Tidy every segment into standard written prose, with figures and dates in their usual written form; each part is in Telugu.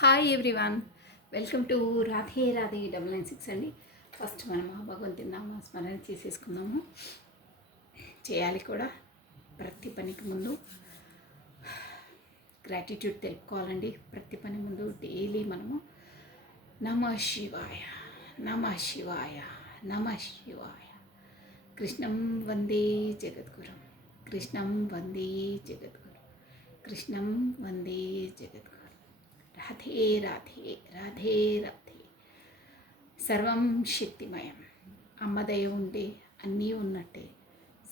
Hi everyone, welcome to Radhe Radhe 996 అండి. ఫస్ట్ మనం ఆ భగవంతుని నామ స్మరణ చేసేసుకుందాము. చేయాలి కూడా. ప్రతి పనికి ముందు గ్రాటిట్యూడ్ తెలుపుకోవాలండి. ప్రతి పని ముందు డైలీ మనము నమ శివాయ, నమ శివాయ, నమ శివాయ, కృష్ణం వందే జగద్గురం, కృష్ణం వందే జగద్గురు, కృష్ణం వందే జగద్గురు. రాధే రాధే రాధే రాధే. సర్వం శక్తిమయం. అమ్మదయ ఉంటే అన్నీ ఉన్నట్టే.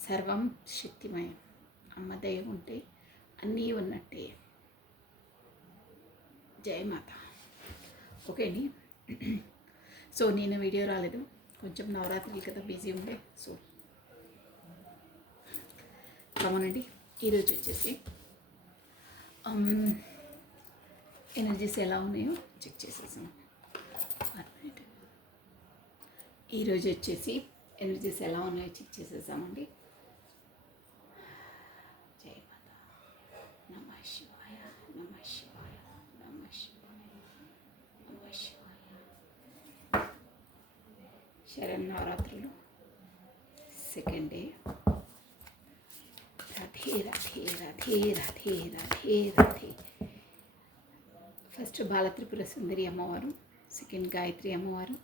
సర్వం శక్తిమయం. అమ్మదయ ఉంటే అన్నీ ఉన్నట్టే. జై మాత. ఓకే అండి. సో నేను వీడియో రాలేదు, కొంచెం నవరాత్రులు కదా బిజీ ఉండే. సో కమనండి. ఈరోజు వచ్చేసి ఎనర్జీస్ ఎలా ఉన్నాయో చెక్ చేసేసాం. ఈరోజు వచ్చేసి ఎనర్జీస్ ఎలా ఉన్నాయో చెక్ చేసేసామండి. జై మాత. నమ శివాయ, నమ శివాయ, నమ శివాయ, నమ శివాయ. శరన్నవరాత్రులు second day. Radhe Radhe Radhe Radhe Radhe Radhe. First Balatripura Sundari అమ్మవారు, సెకండ్ గాయత్రి అమ్మవారు,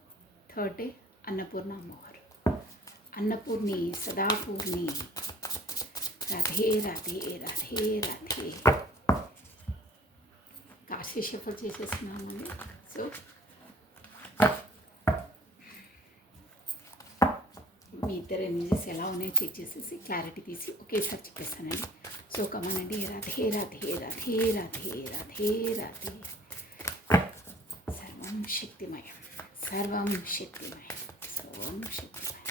థర్డ్ డే అన్నపూర్ణ అమ్మవారు. అన్నపూర్ణి సదాపూర్ణి. రాధే రాధే రాధే రాధే. కాశీ షఫల్ చేసేస్తున్నామండి. సో మీ ఇద్దరు ఎనర్జీస్ ఎలా ఉన్నాయో చెక్ చేసేసి క్లారిటీ తీసి ఒకేసారి చెప్పేస్తానండి. సో కమనండి. రాధే రాధే రాధే రాధే రాధే రాధే. సర్వం శక్తిమయం, సర్వం శక్తిమయం, సర్వం శక్తిమయం.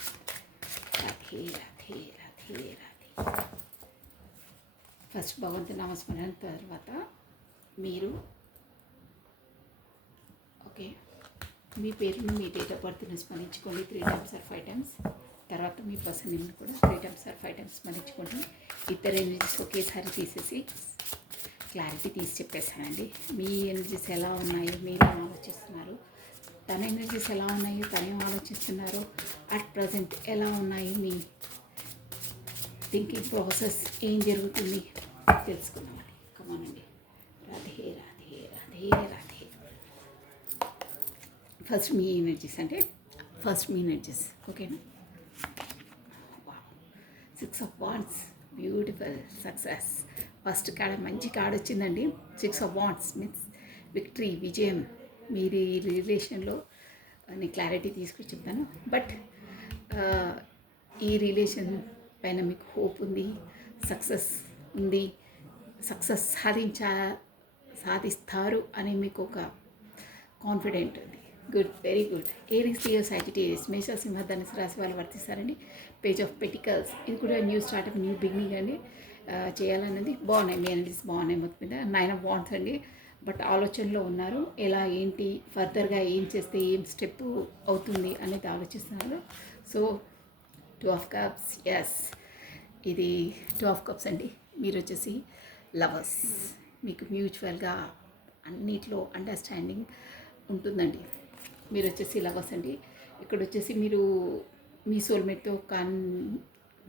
రాధే రాధే రాధే రాధే. ఫస్ట్ భగవంతుని నామస్మరణ తర్వాత మీరు ఓకే మీ పేరును, మీ date of బర్త్ని స్మరించుకోండి 3 times or 5 times. తర్వాత మీ పర్సన్ నేమ్ని కూడా 3 times or 5 times స్మరించుకోండి. ఇద్దరు ఎనర్జీస్ ఒకేసారి తీసేసి క్లారిటీ తీసి చెప్పేస్తానండి. మీ ఎనర్జీస్ ఎలా ఉన్నాయో మీరేం ఆలోచిస్తున్నారు, తన ఎనర్జీస్ ఎలా ఉన్నాయో తనేం ఆలోచిస్తున్నారు, అట్ ప్రజెంట్ ఎలా ఉన్నాయి మీ థింకింగ్ ప్రాసెస్, ఏం జరుగుతుంది తెలుసుకుందామండి. కమానండి. రాధే రాధే రాధే రాధే. ఫస్ట్ మీ ఎనర్జీస్ అంటే ఫస్ట్ మీ ఎనర్జీస్ ఓకేనా. 6 of Wands, beautiful success. First card మంచి కార్డ్ వచ్చిందండి. 6 of Wands మీన్స్ విక్టరీ, విజయం. మీరు ఈ రిలేషన్లో నేను క్లారిటీ తీసుకొచ్చి చెప్తాను. బట్ ఈ రిలేషన్ పైన మీకు హోప్ ఉంది, సక్సెస్ ఉంది, సక్సెస్ సాధిస్తారు అని మీకు ఒక కాన్ఫిడెంట్ ఉంది. Good, very good. Aries, Leo, Sagittarius, మేష, సింహ, ధనుసు రాశి వాళ్ళు వర్తిస్తారండి. పేజ్ ఆఫ్ పెటికల్స్, ఇది కూడా న్యూ స్టార్ట్అప్, న్యూ బిగినింగ్ అండి. చేయాలన్నది బాగున్నాయి, మీ ఎనర్జీస్ బాగున్నాయి. మొత్తం మీద 9 of Wands అండి. బట్ ఆలోచనలో ఉన్నారు, ఎలా ఏంటి ఫర్దర్గా ఏం చేస్తే ఏం స్టెప్ అవుతుంది అనేది ఆలోచిస్తున్నారు. సో 2 of Cups, ఎస్ ఇది 2 of Cups అండి. మీరు వచ్చేసి లవర్స్, మీకు మ్యూచువల్గా అన్నిట్లో అండర్స్టాండింగ్ ఉంటుందండి. మీరు వచ్చేసి లవర్స్ అండి. ఇక్కడ వచ్చేసి మీరు మీ సోల్మేట్తో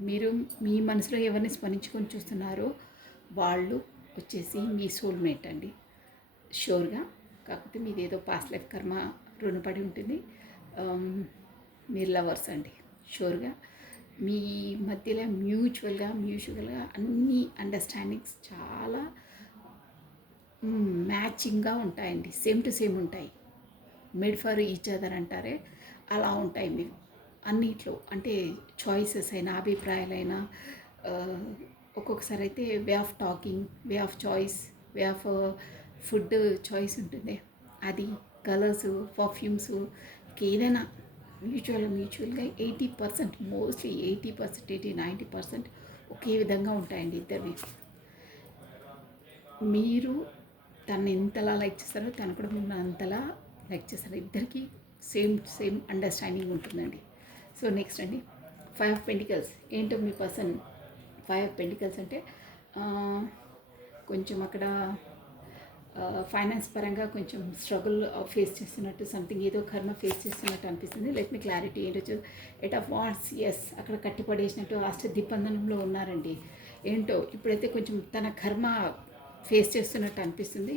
మీరు మీ మనసులో ఎవరిని స్మరించుకొని చూస్తున్నారో వాళ్ళు వచ్చేసి మీ సోల్మేట్ అండి షూర్గా. కాకపోతే మీది ఏదో పాస్ట్ లైఫ్ కర్మ రుణపడి ఉంటుంది. మీరు లవర్స్ అండి షూర్గా. మీ మధ్యలో మ్యూచువల్గా అన్ని అండర్స్టాండింగ్స్ చాలా మ్యాచింగ్గా ఉంటాయండి. సేమ్ టు సేమ్ ఉంటాయి. మేడ్ ఫర్ ఈచ్ అదర్ అంటారే అలా ఉంటాయి మీరు అన్నిట్లో. అంటే చాయిసెస్ అయినా, అభిప్రాయాలైనా, ఒక్కొక్కసారి అయితే way of talking, way of choice, way of food choice ఉంటుంది. అది కలర్స్, పర్ఫ్యూమ్స్, ఏదైనా మ్యూచువల్గా 80%, మోస్ట్లీ 80%, 90% ఒకే విధంగా ఉంటాయండి ఇద్దరివి. మీరు తను ఎంతలా లైక్ చేస్తారో తను కూడా మిమ్మల్ని అంతలా లైక్ చేస్తారు. ఇద్దరికి సేమ్ అండర్స్టాండింగ్ ఉంటుందండి. సో నెక్స్ట్ అండి 5 of Pentacles. ఏంటో మీ పర్సన్ 5 of Pentacles అంటే కొంచెం అక్కడ ఫైనాన్స్ పరంగా కొంచెం స్ట్రగుల్ ఫేస్ చేస్తున్నట్టు సంథింగ్ ఏదో కర్మ ఫేస్ చేస్తున్నట్టు అనిపిస్తుంది. లెట్ మీ క్లారిటీ ఏంటో ఎట్ ఆఫ్ వాట్స్ ఎస్ అక్కడ కట్టిపడేసినట్టు దిగ్బంధనంలో ఉన్నారండి. ఏంటో ఇప్పుడైతే కొంచెం తన కర్మ ఫేస్ చేస్తున్నట్టు అనిపిస్తుంది.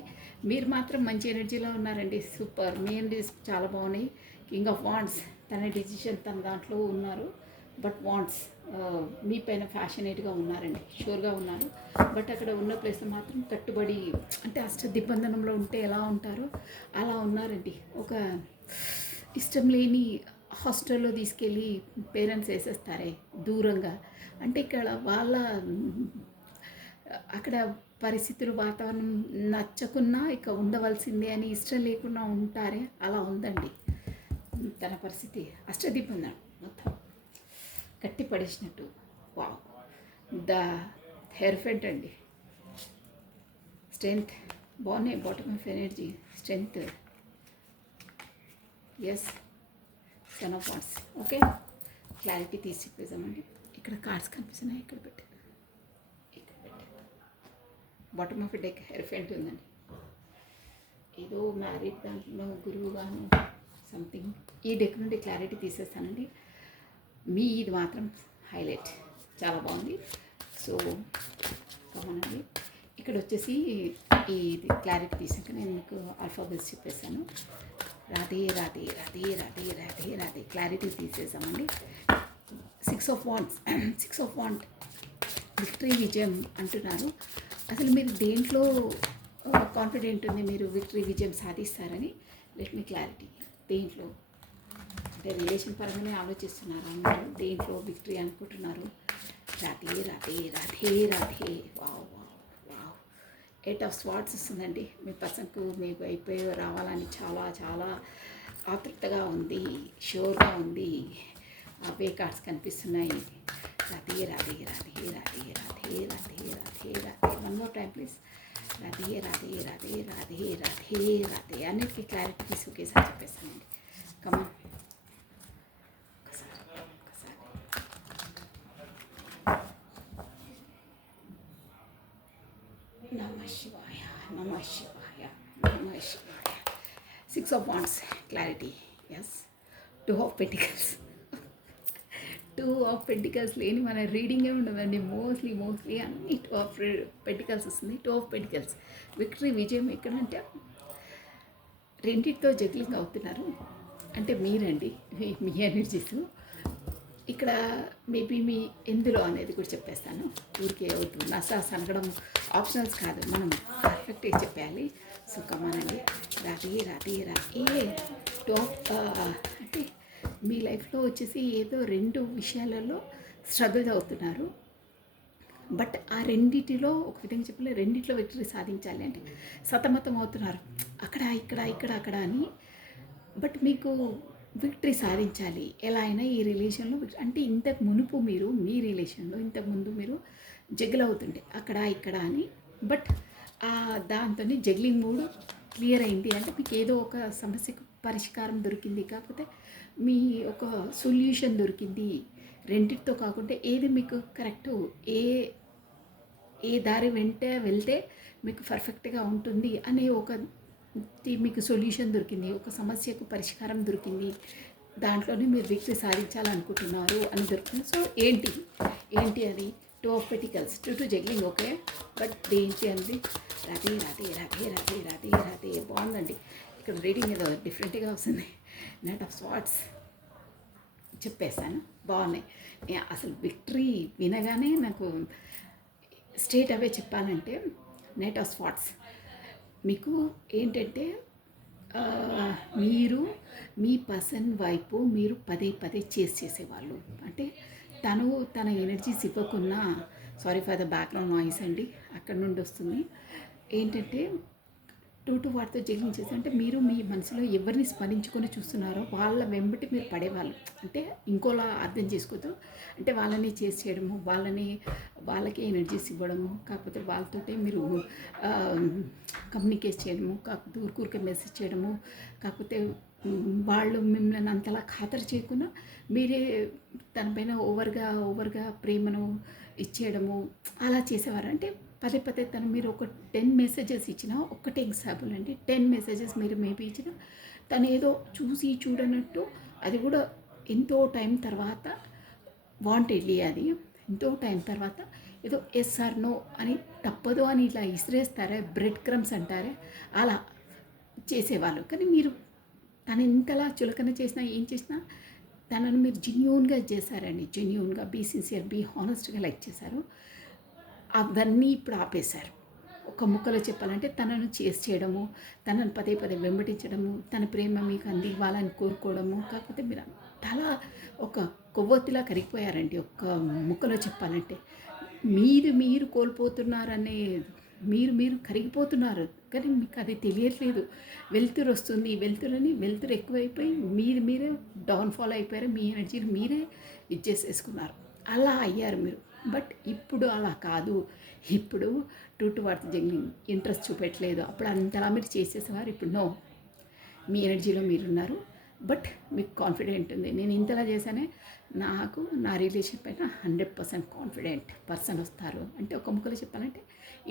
మీరు మాత్రం మంచి ఎనర్జీలో ఉన్నారండి. సూపర్. మీ ఎనర్జీస్ చాలా బాగున్నాయి. కింగ్ ఆఫ్ వాండ్స్ తన డిసిషన్ తన దాంట్లో ఉన్నారు. బట్ వాంట్స్ మీ పైన ఫ్యాషనేట్గా ఉన్నారండి, షూర్గా ఉన్నారు. బట్ అక్కడ ఉన్న ప్లేస్లో మాత్రం కట్టుబడి అంటే దిగ్బంధనంలో ఉంటే ఎలా ఉంటారో అలా ఉన్నారండి. ఒక ఇష్టం లేని హాస్టల్లో తీసుకెళ్ళి పేరెంట్స్ వేసేస్తారే దూరంగా, అంటే ఇక్కడ వాళ్ళ అక్కడ పరిస్థితులు వాతావరణం నచ్చకున్నా ఇక ఉండవలసిందే అని ఇష్టం లేకుండా ఉంటారే అలా ఉందండి తన పరిస్థితి. దిగ్బంధనం మొత్తం కట్టి పడేసినట్టు. వావ్, ద హెర్ఫెంట్ అండి. స్ట్రెంగ్త్ బాగున్నాయి. Bottom of energy, strength, yes, sun of wands. Okay, clarity తీసి చెప్పేసామండి. ఇక్కడ కార్డ్స్ కనిపిస్తున్నాయి, ఇక్కడ పెట్టి బాటమ్ ఆఫ్ డెక్ హెర్ఫెంట్ ఉందండి. ఏదో మ్యారీడ్ దాంట్లో గురువు గాను సంథింగ్. ఈ డెక్ నుండి క్లారిటీ తీసేస్తానండి. మీ ఇది మాత్రం హైలైట్, చాలా బాగుంది. సో కమనండి. ఇక్కడ వచ్చేసి ఈ క్లారిటీ తీసాక నేను మీకు ఆల్ఫాబెట్స్ చెప్పేశాను. రాధే రాధే రాధే రాధే రాధే రాధే. క్లారిటీ తీసేసామండి. 6 of wands. 6 of wand victory, విజయం అంటున్నారు. అసలు మీరు దేంట్లో కాన్ఫిడెంట్ ఉంది మీరు విక్టరీ విజయం సాధిస్తారని? Let me clarity. దేంట్లో అంటే రిలేషన్ పరంగానే ఆలోచిస్తున్నారు అందరూ, దేంట్లో విక్టరీ అనుకుంటున్నారు? Radhe Radhe Radhe Radhe. Wow wow wow. 8 of swords వస్తుందండి. మీ పర్సన్కు మీ వైపు రావాలని చాలా చాలా ఆతృతగా ఉంది, షూర్గా ఉంది. అవే కార్డ్స్ కనిపిస్తున్నాయి. Radhe Radhe Radhe Radhe Radhe Radhe Radhe Radhe. One more time please. Radhe Radhe Radhe Radhe Radhe Radhe. అన్నిటికీ క్లారిటీ తీసి ఒకేసారి చెప్పేస్తానండి. కమన్. నమ శివాయ, నమ శివాయ, నమ శివాయ. 6 of wands clarity, yes. 2 of pentacles. 2 of pentacles లేని మన రీడింగే ఉండదండి. మోస్ట్లీ అన్ని 2 ఆఫ్ పెంటికల్స్ వస్తుంది. 2 ఆఫ్ పెంటికల్స్ విక్టరీ, విజయం. ఎక్కడంటే రెండింటితో జగ్లింగ్ అవుతున్నారు. అంటే మీరండి, మీ ఎనర్జీస్ ఇక్కడ మేబీ మీ ఎందులో అనేది కూడా చెప్పేస్తాను. ఊరికే అవుతుంది నసా సనగడం ఆప్షనల్స్ కాదు, మనం పర్ఫెక్ట్గా చెప్పేయాలి. సో కమానండి. రాధే రాధే రాధే. 2 ఆఫ్ అంటే మీ లైఫ్లో వచ్చేసి ఏదో 2 విషయాలలో స్ట్రగుల్ అవుతున్నారు. బట్ ఆ రెండిటిలో ఒక విధంగా చెప్పలే, రెండిట్లో విక్టరీ సాధించాలి అంటే సతమతం అవుతున్నారు. అక్కడ ఇక్కడ ఇక్కడ అక్కడ అని. బట్ మీకు విక్టరీ సాధించాలి ఎలా అయినా ఈ రిలేషన్లో. అంటే ఇంతకు మునుపు మీరు మీ రిలేషన్లో ఇంతకుముందు మీరు జగ్గులు అవుతుండే అక్కడ ఇక్కడ అని. బట్ దాంతో జగ్లింగ్ మూడు క్లియర్ అయింది. అంటే మీకు ఏదో ఒక సమస్యకు పరిష్కారం దొరికింది, కాకపోతే మీ ఒక సొల్యూషన్ దొరికింది. రెండింటితో కాకుండా ఏది మీకు కరెక్టు, ఏ దారి వెళ్తే మీకు పర్ఫెక్ట్గా ఉంటుంది అనే ఒక మీకు సొల్యూషన్ దొరికింది, ఒక సమస్యకు పరిష్కారం దొరికింది. దాంట్లోనే మీరు విక్టరీ సాధించాలనుకుంటున్నారు అని దొరికింది. సో ఏంటి అది? 2 of pentacles, 2 juggling. Okay, but ఏంటి అంది? రాధే రాధే రాధే రాధే రాధే రాధే. బాగుందండి. ఇక్కడ రీడింగ్ ఏదో డిఫరెంట్గా వస్తుంది. నైట్ ఆఫ్ స్వార్డ్స్ చెప్పేశాను, బాగున్నాయి. అసలు విక్టరీ వినగానే నాకు స్ట్రేట్ అవే చెప్పాలంటే నైట్ ఆఫ్ స్వార్డ్స్ మీకు ఏంటంటే మీరు మీ పర్సన్ వైపు మీరు పదే చేసేవాళ్ళు. అంటే తన ఎనర్జీస్ ఇవ్వకున్నా, sorry for the background noise అండి, అక్కడ నుండి వస్తుంది. ఏంటంటే 2 వాటితో జగ్లింగ్ చేసి, అంటే మీరు మీ మనసులో ఎవరిని స్మరించుకొని చూస్తున్నారో వాళ్ళ వెంబటి మీరు పడేవాళ్ళు. అంటే ఇంకోలా అర్థం చేసుకోవద్దు. అంటే వాళ్ళని చేయడము, వాళ్ళకి ఎనర్జీస్ ఇవ్వడము, కాకపోతే వాళ్ళతోటే మీరు కమ్యూనికేట్ చేయడము, కాకపోతే ఊరికే మెసేజ్ చేయడము, కాకపోతే వాళ్ళు మిమ్మల్ని అంతలా ఖాతరు చేయకుండా మీరే తనపైన ఓవర్గా ప్రేమను ఇచ్చేయడము అలా చేసేవారు. అంటే పదే పదే తను మీరు ఒక 10 మెసేజెస్ ఇచ్చినా, ఒక్కటే ఎగ్జాంపుల్ అండి, 10 మెసేజెస్ మీరు మేబీ ఇచ్చినా తను ఏదో చూసి చూడనట్టు అది కూడా ఎంతో టైం తర్వాత వాంటెడ్లీ అది ఎంతో టైం తర్వాత ఏదో ఎస్ ఆర్ నో అని తప్పదు అని ఇట్లా ఇసిరేస్తారే, బ్రెడ్ క్రమ్స్ అంటారే, అలా చేసేవాళ్ళు. కానీ మీరు తను ఇంతలా చులకన చేసినా ఏం చేసినా తనను మీరు జెన్యూన్గా చేశారండి. జెన్యూన్గా బీ సిన్సియర్, బీ హానెస్ట్గా లైక్ చేశారు. అవన్నీ ఇప్పుడు ఆపేశారు. ఒక ముక్కలో చెప్పాలంటే తనను చేసి చేయడము, తనను పదే పదే వెంబడించడము, తన ప్రేమ మీకు అందివ్వాలని కోరుకోవడము. కాకపోతే మీరు అంతలా ఒక కొవ్వొత్తిలా కరిగిపోయారండి. ఒక్క ముక్కలో చెప్పాలంటే మీరు కోల్పోతున్నారనే, మీరు కరిగిపోతున్నారు. కానీ మీకు అది తెలియట్లేదు. వెలుతురు వస్తుంది, వెలుతురు ఎక్కువైపోయి మీరే డౌన్ఫాల్ అయిపోయారు. మీ ఎనర్జీని మీరే ఇచ్చేసేసుకున్నారు. అలా అయ్యారు మీరు. బట్ ఇప్పుడు అలా కాదు. ఇప్పుడు టువర్డ్స్ జంగ్లింగ్ ఇంట్రెస్ట్ చూపెట్టలేదు. అప్పుడు అంతలా మీరు చేసేసేవారు. ఇప్పుడు నో, మీ ఎనర్జీలో మీరున్నారు. బట్ మీకు కాన్ఫిడెంట్ ఉంది. నేను ఇంతలా చేశానే, నాకు నా రిలేషన్ పైన 100% కాన్ఫిడెంట్ పర్సన్ వస్తారు. అంటే ఒక ముక్కలో చెప్పాలంటే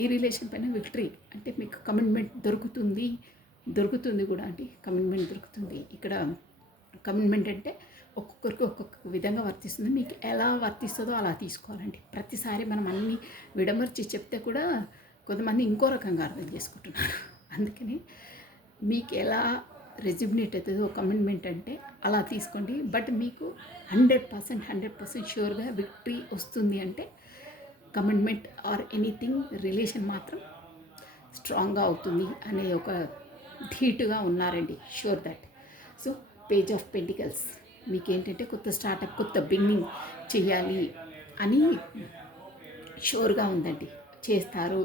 ఈ రిలేషన్ పైన విక్టరీ. అంటే మీకు కమిట్మెంట్ దొరుకుతుంది కూడా అండి. కమిట్మెంట్ దొరుకుతుంది. ఇక్కడ కమిట్మెంట్ అంటే ఒక్కొక్కరికి ఒక్కొక్క విధంగా వర్తిస్తుంది. మీకు ఎలా వర్తిస్తుందో అలా తీసుకోవాలండి. ప్రతిసారి మనం అన్నీ విడమర్చి చెప్తే కూడా కొంతమంది ఇంకో రకంగా అర్థం చేసుకుంటున్నారు. అందుకని మీకు ఎలా రెజిగ్నేట్ అవుతుందో కమిట్మెంట్ అంటే అలా తీసుకోండి. బట్ మీకు 100% షూర్గా విక్టరీ వస్తుంది. అంటే కమిట్మెంట్ ఆర్ ఎనీథింగ్ రిలేషన్ మాత్రం స్ట్రాంగ్గా అవుతుంది అనే ఒక ధీటుగా ఉన్నారండి. Sure that. So page of pentacles మీకేంటంటే కొత్త స్టార్టప్, కొత్త బిగినింగ్ చేయాలి అని షూర్గా ఉందండి. చేస్తారు,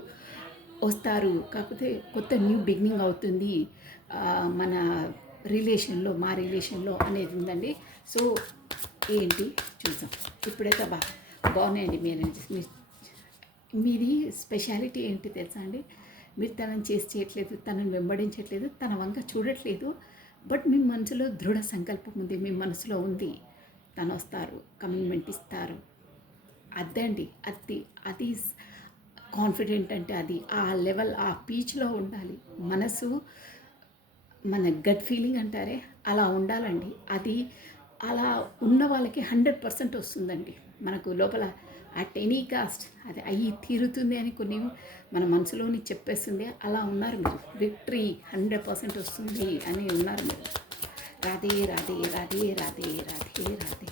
వస్తారు. కాకపోతే కొత్త న్యూ బిగినింగ్ అవుతుంది మన రిలేషన్లో, మా రిలేషన్లో అనేది ఉందండి. సో ఏంటి చూద్దాం. ఇప్పుడైతే బాగున్నాయండి మీ ఎనర్జీస్. మీది స్పెషాలిటీ ఏంటి తెలుసా అండి? మీరు తనని చేసి చేయట్లేదు, తనని వెంబడించట్లేదు, తన వంక చూడట్లేదు. బట్ మీ మనసులో దృఢ సంకల్పం ఉంది. మీ మనసులో ఉంది తను వస్తారు, కమిట్మెంట్ ఇస్తారు. అదండి, అది కాన్ఫిడెంట్ అంటే అది ఆ లెవెల్, ఆ పీచ్లో ఉండాలి మనసు. మన గట్ ఫీలింగ్ అంటారే, అలా ఉండాలండి. అది అలా ఉన్న వాళ్ళకి 100% వస్తుందండి. మనకు లోపల అట్ ఎనీ కాస్ట్ అది అయ్యి తీరుతుంది అని కొన్ని మన మనసులోని చెప్పేస్తుంది. అలా ఉన్నారు మీరు. విక్టరీ 100% వస్తుంది అని ఉన్నారు మీరు. Radhe Radhe Radhe Radhe Radhe Radhe.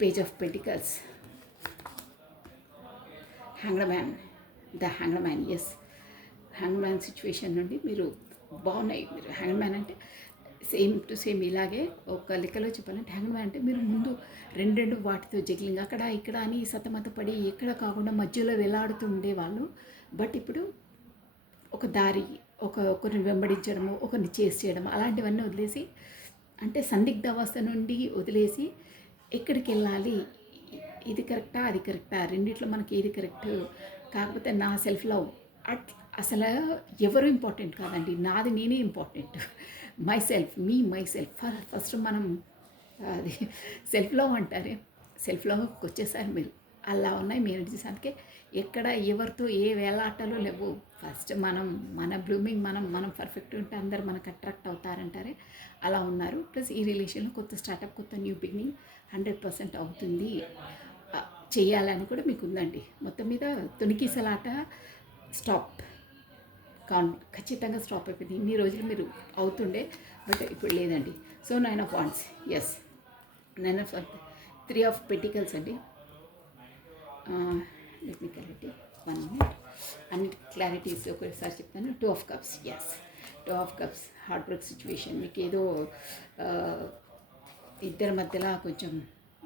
Page of pentacles, hanged man, the hanged man. Yes, hang man situation నుండి మీరు బాగున్నాయి. మీరు హ్యాంగ్ మ్యాన్ అంటే సేమ్ టు సేమ్ ఇలాగే ఒక లెక్కలో చెప్పాలంటే హ్యాంగ్ మ్యాన్ అంటే మీరు ముందు రెండు వాటితో జగ్లింగ్ అక్కడ ఇక్కడ అని సతమతపడి ఎక్కడ కాకుండా మధ్యలో వేలాడుతూ ఉండేవాళ్ళు. బట్ ఇప్పుడు ఒక దారి, ఒకరిని వెంబడించడము, ఒకరిని చేసి చేయడం, అలాంటివన్నీ వదిలేసి, అంటే సందిగ్ధ అవస్థ నుండి వదిలేసి ఎక్కడికి వెళ్ళాలి, ఇది కరెక్టా అది కరెక్టా, రెండిట్లో మనకి ఏది కరెక్ట్, కాకపోతే నా సెల్ఫ్ లవ్ అసలు ఎవరు ఇంపార్టెంట్ కాదండి, నాది నేనే ఇంపార్టెంట్. మై సెల్ఫ్ ఫస్ట్ మనం అది సెల్ఫ్ లవ్ అంటారే, సెల్ఫ్ లవ్కి వచ్చేసారు మీరు. అలా ఉన్నాయి మీ ఎనర్జీస్. అందుకే ఎక్కడ ఎవరితో ఏ వేలాటలు లేవు. ఫస్ట్ మన బ్లూమింగ్, మనం పర్ఫెక్ట్ ఉంటే అందరు మనకు అట్రాక్ట్ అవుతారంటారే, అలా ఉన్నారు. ప్లస్ ఈ రిలేషన్లో కొత్త స్టార్టప్, కొత్త న్యూ బిగినింగ్ 100% అవుతుంది చేయాలని కూడా మీకు ఉందండి. మొత్తం మీద తొణికిసలాట స్టాప్, ఖచ్చితంగా స్టాప్ అయిపోయింది. ఇన్ని రోజులు మీరు అవుతుండే, బట్ ఇప్పుడు లేదండి. So 9 of Wands, yes, 9 of 3 of Pentacles అండి. లెట్ మీ క్లారిటీ 1 minute, అన్ని క్లారిటీస్ ఒకసారి చెప్తాను. 2 of Cups, yes, 2 of Cups heartbreak situation. మీకు ఏదో ఇద్దరి మధ్యలో కొంచెం